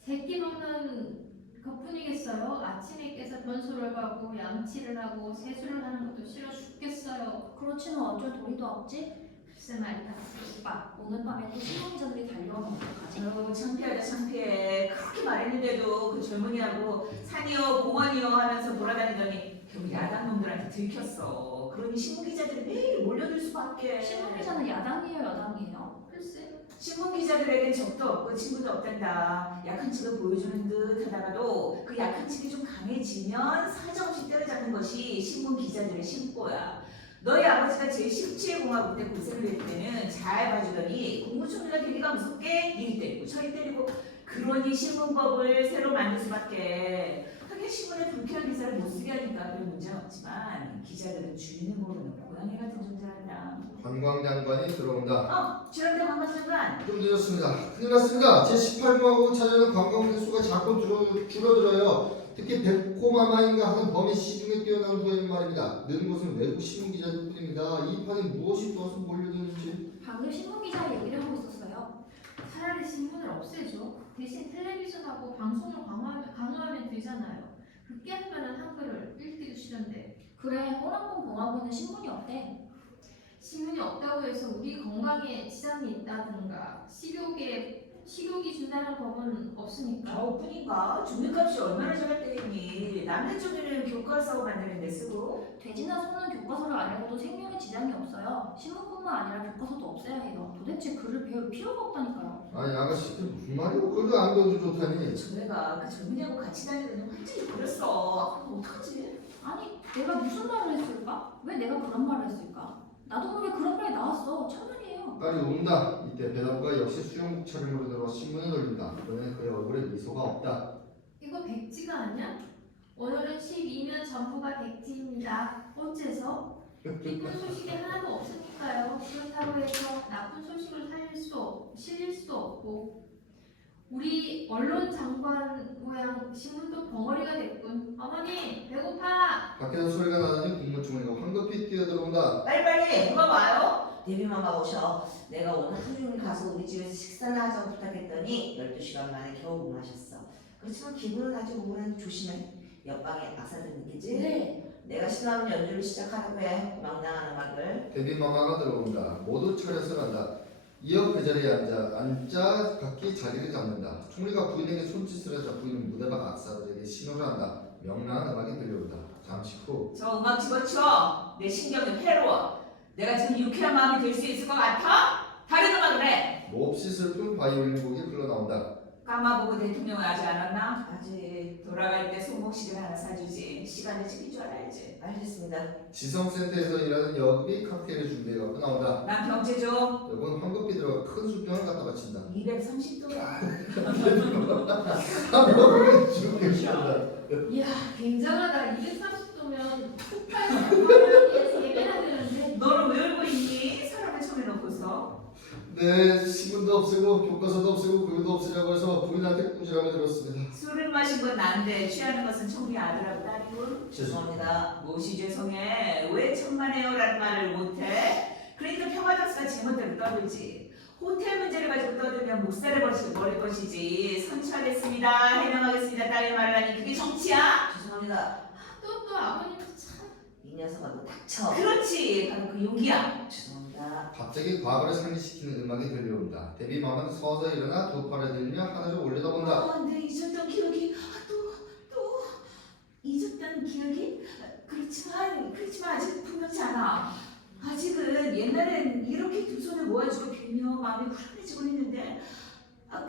새끼 먹는 것뿐이겠어요? 아침에 깨서 변소를 가고 양치를 하고 세수를 하는 것도 싫어 죽겠어요. 그렇지는 어쩔 도리도 없지? 글쎄 말이다. 오빠, 오늘 밤에 또 신문기자들이 달려오면 어떡하지? 아유 창피하다 창피해. 그렇게 말했는데도 그 젊은이하고 산이요 공원이요 하면서 돌아다니더니 결국 야당놈들한테 들켰어. 그러니 신문기자들이 매일 몰려들 수밖에. 신문기자는 야당이에요, 여당이에요? 글쎄 신문기자들에겐 적도 없고 친구도 없단다. 약한 척을 보여주는 듯 하다가도 그 약한 척이 좀 강해지면 사정없이 때려잡는 것이 신문기자들의 심보야. 너희 아버지가 제17공화국 때 고생을 했을 때는 잘 봐주더니 국무총리가 되기가 무섭게 이리 때리고 저리 때리고 그러니 신문법을 새로 만들 수밖에. 하긴 신문에 불쾌한 기사를 못 쓰게 하니까 별 문제는 없지만 기자들은 주인을 모르는 고양이 같은 존재란다. 관광장관이 들어온다. 지난달 관광장관. 좀 늦었습니다. 큰일 났습니다. 제18공화국 찾아오는 관광객 수가 자꾸 줄어들어요. 특히 백호마마인가 하는 범인 시중에 뛰어난 후에는 말입니다. 는 곳은 외국 신문 기자들 뿐입니다. 이 판에 무엇이 떠서 몰려드는지. 방금 신문기자 얘기를 하고 있었어요. 차라리 신문을 없애줘. 대신 텔레비전하고 방송을 강화하면 되잖아요. 그렇게 할 만한 한글을 읽기도 싫은데. 그래, 호랑공 공화국은 신문이 없대. 신문이 없다고 해서 우리 건강에 지장이 있다든가 식욕이 준다는 법은 없으니까. 뿐인가? 종이값이 얼마나 저럴 때겠니? 남는 쪽에는 교과서 만드는 데 쓰고. 돼지나 소는 교과서를 안 읽어도 생명에 지장이 없어요. 신문뿐만 아니라 교과서도 없애야 해요. 도대체 글을 배울 필요가 없다니까요. 아니 아가씨 그게 무슨 말이고 그래도 안 배워도 좋다니. 저애가 그 젊은이하고 같이 다니더니 완전히 버렸어. 그럼 어떡하지? 아니, 내가 무슨 말을 했을까? 왜 내가 그런 말을 했을까? 나도 모르게 그런 말이 나왔어. 천만이에요. 딸이 운다. 이때 배다부가 역시 수영복 차림으로 들어와 신문을 돌린다. 그러나 그의 얼굴에 미소가 없다. 이거 백지가 아니야? 오늘은 12년 전부가 백지입니다. 어째서? 기쁜 소식이 하나도 없으니까요. 그렇다고 해서 나쁜 소식을 실릴 수도 없고. 우리 언론 장관 모양 신문도 벙어리가 됐군. 어머니 배고파. 밖에서 소리가 나더니 국무총리가 황급히 뛰어들어온다. 빨리빨리 누가 와요? 데뷔마마 오셔. 내가 오늘 하루 종일 가서 우리 집에서 식사나 하자고 부탁했더니 12시간 만에 겨우 응하셨어. 그렇지만 기분은 아주 우울한데 조심해. 옆방에 악사들 있겠지? 네. 내가 신나는 연주를 시작하려고 해. 명랑한 음악을. 데뷔마마가 들어온다. 모두 차렷을 한다. 이어 그 자리에 앉자 각기 자리를 잡는다. 총리가 부인에게 손짓을 하자 부인은 무대 밖 악사들에게 신호를 한다. 명랑한 음악이 들려온다. 잠시 후 저 음악 집어치워. 내 신경이 괴로워. 내가 지금 유쾌한 마음이 될 수 있을 것 같아? 다른 음악을 해. 몹시 슬픈 바이올린 곡이 흘러나온다. 까마보고 대통령은 아직 안 왔나? 아직 돌아갈 때 손목시계를 하나 사주지. 시간을 지킬 줄 알아야지. 알겠습니다. 지성센터에서 일하는 여급이 칵테일을 준비해갖고 나온다. 난 병째 줘. 여분 황급히 들어가 큰 수병을 갖다 바친다. 230도야. 한번을 준비한다. 이야 굉장하다. 230도면 폭발 사고에 3배나 되는데. 너는 왜 울고 있니? 사람을 처음에 놓고서. 네, 신문도 없애고 교과서도 없애고 그것도 없애려고 해서 부인한테 꾸지람을 들었습니다. 술을 마신 건 난데 취하는 것은 총리 아들하고 딸이군. 죄송합니다. 무엇이 죄송해? 왜 천만에요? 라는 말을 못해? 그러니까 평화당수가 제멋대로 떠들지. 호텔 문제를 가지고 떠들면 묵살을 버릴 것이지. 선처하겠습니다. 해명하겠습니다. 딸의 말을 하니 그게 정치야? 죄송합니다. 또 아버님도 참. 이 녀석아 너 닥쳐. 그렇지. 바로 그 용기야. 죄송합니다. 갑자기 과거를 상기시키는 음악이 들려온다. 데뷔마마는 서서 일어나 두 팔을 들며 하늘을 올려다본다. 내 잊었던 기억이 또 잊었던 기억이 그렇지만 아직 분명치 않아. 아직은 옛날엔 이렇게 두 손을 모아주고 빌며 마음이 불안해지고 있는데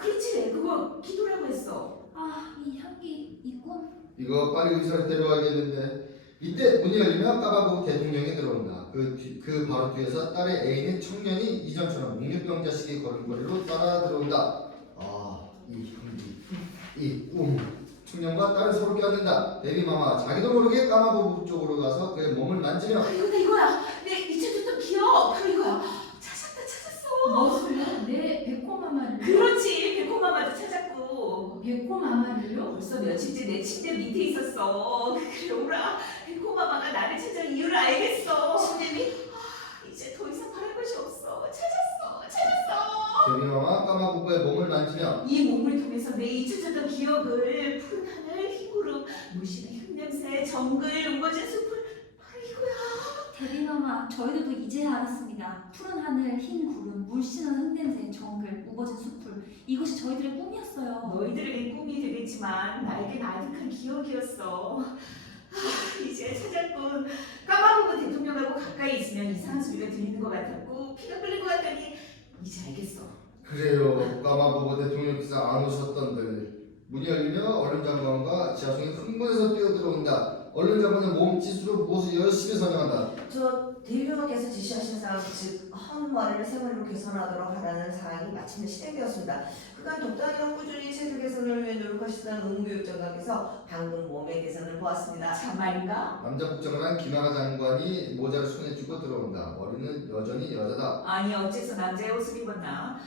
그렇지 그거 기도라고 했어. 아, 이 향기, 이 꿈. 이거 빨리 의사를 데려와야겠는데. 이때 문이 열리며 까바보 대통령이 들어온다. 그 바로 뒤에서 딸의 애인인 청년이 이전처럼 묵유병 자식의 걸음걸이로 따라 들어온다. 아, 이 향기, 이 꿈. 청년과 딸을 서로 껴안는다. 데뷔마마 자기도 모르게 까마보 쪽으로 가서 그의 몸을 만지며 이거야. 내 잊혀졌던 기억. 바로 이거야. 찾았어. 무엇을요? 내 백호마마를. 그렇지. 백호마마도 찾았고. 백호마마를요? 벌써 며칠째 내 침대 밑에 있었어. 그래오라. 백호마마가 나를 찾을 이유를 알겠어. 침대미? 이제 더 이상 바랄 것이 없어. 찾았어. 데뷔마마 까마보의 몸을 만지며 이 몸을 통해서 내 잊혀졌던 기억을 푸른 하늘, 흰 구름, 물씬한 흙냄새, 정글, 우거진 숲을 바로 이거야. 데뷔마마, 저희들도 이제야 알았습니다. 푸른 하늘, 흰 구름, 물씬한 흙냄새, 정글, 우거진 숲을. 이것이 저희들의 꿈이었어요. 너희들에게 꿈이 되겠지만 나에겐 아득한 기억이었어. 이제 찾았군. 까마보고 대통령하고 가까이 있으면 이상한 소리가 들리는 것 같았고 피가 끓는 것 같더니 이제 알겠어. 그래요. 까마보고 대통령께서 안 오셨던들. 문이 열리며 언론장관과 지하성이 흥분해서 뛰어들어온다. 얼른 잡아낸 몸짓으로 무엇을 열심히 설명한다. 저 대표님께서 지시하신 사항 즉 헌머리를 세머리로 개선하도록 하라는 사항이 마침내 실행되었습니다. 그간 독단이와 꾸준히 체질 개선을 위해 노력하시던 의무교육장관께서 방금 몸의 개선을 보았습니다. 참말인가? 남자 국장을 한 김하가 장관이 모자를 손에 쥐고 들어온다. 머리는 여전히 여자다. 아니 어째서 남자의 옷을 입었나?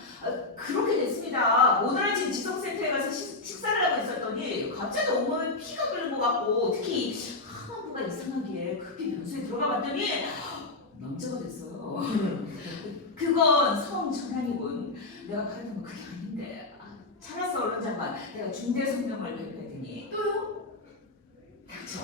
그렇게 됐습니다. 오늘 아침 지성센터에 가서 식사를 하고 있었더니 갑자기 온몸에 피가 끓는 것 같고 특히 하만부가 이상하게 급히 변소에 들어가 봤더니 남자가 됐어요. 그건 성전환이군. 내가 가르던 건 그게 아닌데. 참았어 언론 장관. 내가 중대 성명을 발표했더니 또요? 닥쳐.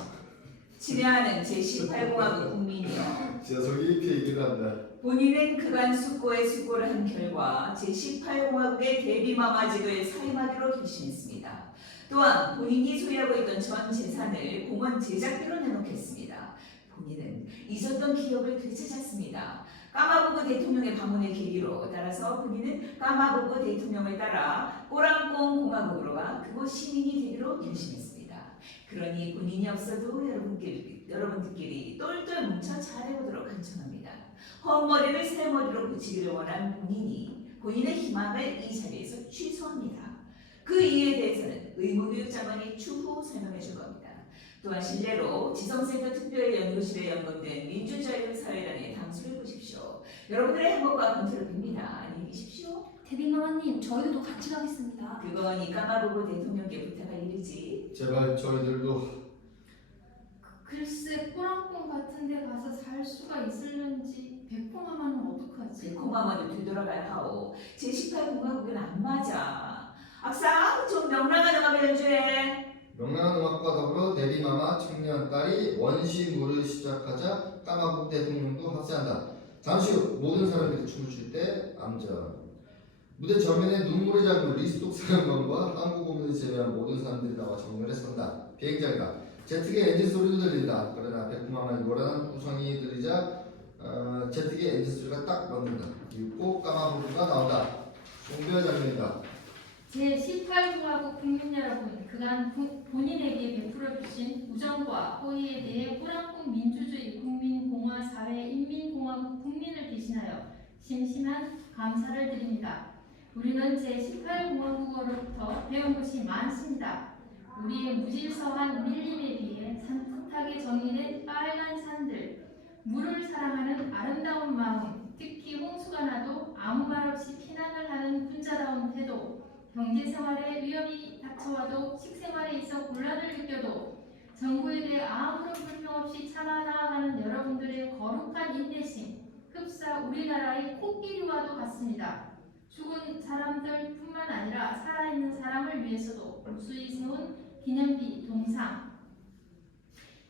친애하는 제18공화국 국민이요. 지하철 깊이 얘기를 한다. 본인은 그간 숙고에 숙고를 한 결과 제18공화국의 대비마마직을 사임하기로 결심했습니다. 또한 본인이 소유하고 있던 전 재산을 공원 제작비로 내놓겠습니다. 본인은 잊었던 기억을 되찾았습니다. 까마보고 대통령의 방문의 계기로 따라서 본인은 까마보고 대통령을 따라 꼬랑꽁 공화국으로 가 그곳 시민이 되기로 결심했습니다. 그러니 본인이 없어도 여러분들끼리 똘똘 뭉쳐 잘해보도록 간청합니다. 헛머리를 새머리로 고치기를 원한 본인의 희망을 이 자리에서 취소합니다. 그 이유에 대해서는 의무교육장관이 추후 설명해 줄 겁니다. 또한 실례로 지성센터 특별연구실에 연금된 민주자유사회단에 당수를 보십시오. 여러분들의 행복과 건투를 빕니다. 안녕히 계십시오. 대비마마님, 저희도 같이 가겠습니다. 그건 이 까마보고 대통령께 부탁할 일이지. 제발 저희들도. 글쎄 꼬랑뽕 같은 데 가서 살 수가 있을런지 백호마마는 어떡하지? 고마워도 되돌아가야 하오. 제18공화국은 안 맞아. 악상 좀 명랑한 음악을 연주해. 명랑한 음악과 더불어 데뷔마마 청년 딸이 원시물을 시작하자 까마북 대통령도 합세한다. 잠시 후 모든 사람들이 춤을 출 때 암전. 무대 전면에 눈물의 장군 리스톡 사령관과 한국 오면을 제외한 모든 사람들이 나와 정면에 선다. 비행장이다. 제트기 엔진 소리도 들린다. 그러나 백구마마의 요란한 구성이 들리자 제트기 엔진 소리가 딱 멈는다. 그리고 까마북가 나온다. 송별 장면이다. 제18공화국 국민 여러분, 그간 본인에게 베풀어 주신 우정과 호의에 대해 꼬랑뽕 민주주의 국민공화 사회 인민공화국 국민을 대신하여 심심한 감사를 드립니다. 우리는 제18공화국으로부터 배운 것이 많습니다. 우리의 무질서한 밀림에 비해 산뜻하게 정의된 빨간 산들, 물을 사랑하는 아름다운 마음, 특히 홍수가 나도 아무 말 없이 피난을 하는 군자다운 태도, 경제생활에 위험이 닥쳐와도 식생활에 있어 곤란을 느껴도 정부에 대해 아무런 불평 없이 참아 나아가는 여러분들의 거룩한 인내심, 흡사 우리나라의 코끼리와도 같습니다. 죽은 사람들뿐만 아니라 살아있는 사람을 위해서도 무수히 세운 기념비, 동상.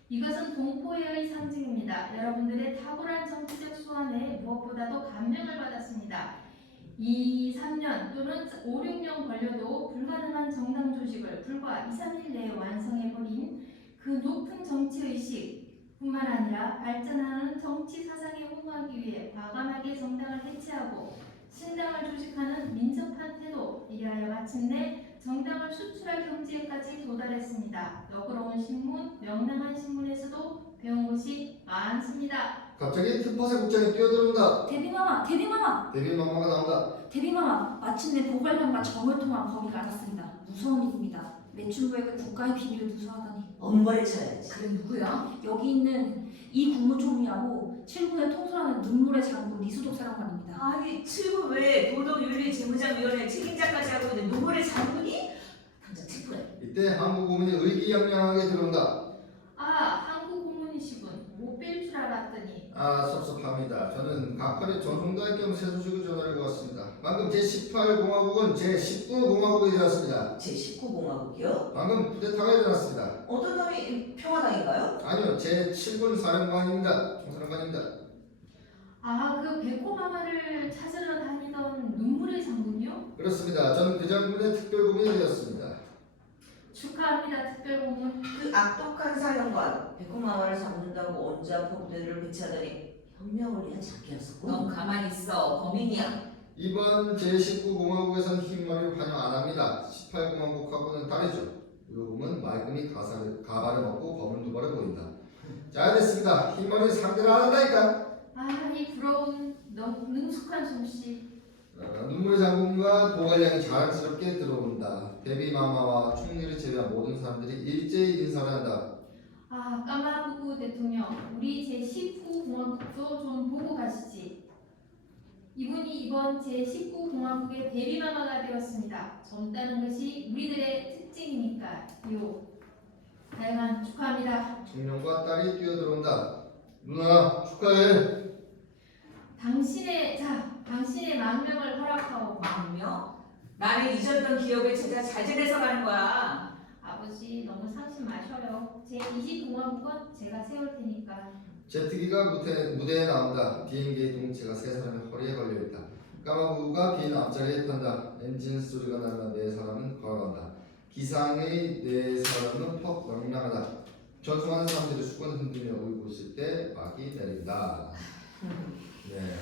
이것은 동포애의 상징입니다. 여러분들의 탁월한 정치적 수완에 무엇보다도 감명을 받았습니다. 2, 3년 또는 5, 6년 걸려도 불가능한 정당 조직을 불과 2, 3일 내에 완성해버린 그 높은 정치의식뿐만 아니라 발전하는 정치 사상에 호응하기 위해 과감하게 정당을 해체하고 신당을 조직하는 민첩한 태도, 이하여 마침내 정당을 수출할 경지에까지 도달했습니다. 너그러운 신문, 명랑한 신문에서도 배운 것이 많습니다. 갑자기 특파사 국장이 뛰어들어온다. 대비마마, 대비마마, 데뷔마마가 나온다. 대비마마, 마침내 보관량과 정을 통한 범위가 알았습니다. 무서운 일입니다. 매춘부액을 국가의 비밀을 누설하다니. 엄벌에 쳐야지. 그래 누구야? 여기 있는 이 국무총리하고 7군을 통솔하는 눈물의 장군 리수독 사령관입니다. 아니 7부 왜 도덕윤리재무장위원회 책임자까지 하고 있는 눈물의 장군이? 당장 체포해. 이때 한국 국민이 의기양양하게 들어온다. 아, 한국 고문이시군. 못 뵐 줄 알았더니. 아 섭섭합니다. 저는 각벌의 전송달 겸 세소식을 전하려고 왔습니다. 방금 제18공화국은 제19공화국이 되었습니다. 제19공화국이요? 방금 쿠데타가 일어났습니다. 어떤 놈이 평화당인가요? 아니요, 제7군 사령관입니다. 총사령관입니다. 아, 그 백호마마를 찾으러 다니던 눈물의 장군이요? 그렇습니다. 저는 그 장군의 특별고문이 되었습니다. 축하합니다, 특별고문. 그 악독한 사령관 백호마마를 잡는다고 언제 포부대를 배치하더니 혁명을 위한 장기였었고. 넌 가만히 있어. 범인이야. 이번 제19공화국에선 흰머리를 환영 안 합니다. 18공화국하고는 다르죠. 요금은 말끔히 가발을 먹고 검은 두발을 보인다. 자, 됐습니다. 흰머리 상대를 안 한다니까. 아, 이 부러운 능숙한 솜씨. 눈물의 장군과 도갈량이 자랑스럽게 들어온다. 데뷔마마와 총리를 제외한 모든 사람들이 일제히 인사를 한다. 아, 까마부부 대통령, 우리 제19공화국도 좀 보고 가시지. 이분이 이번 제19공화국의 데뷔마마가 되었습니다. 젊다는 것이 우리들의 특징이니까요. 다양한 축하합니다. 청년과 딸이 뛰어들어온다. 누나 축하해. 당신의 망명을 허락하오. 망명? 나는 잊었던 기억을 찾아 잘 지내서 가는 거야. 아버지 너무 상심 마셔요. 제20공화국은 제가 세울 테니까. 제트기가 무대에 나온다. 비행기의 동체가 세 사람의 허리에 걸려있다. 까마부가 비행 앞자리에 탄다. 엔진 소리가 나면 네 사람은 걸어간다. 기상의 네 사람은 퍽 명랑하다. 전송하는 사람들이 수건을 흔들며 울고 있을 때 막이 내린다. 네.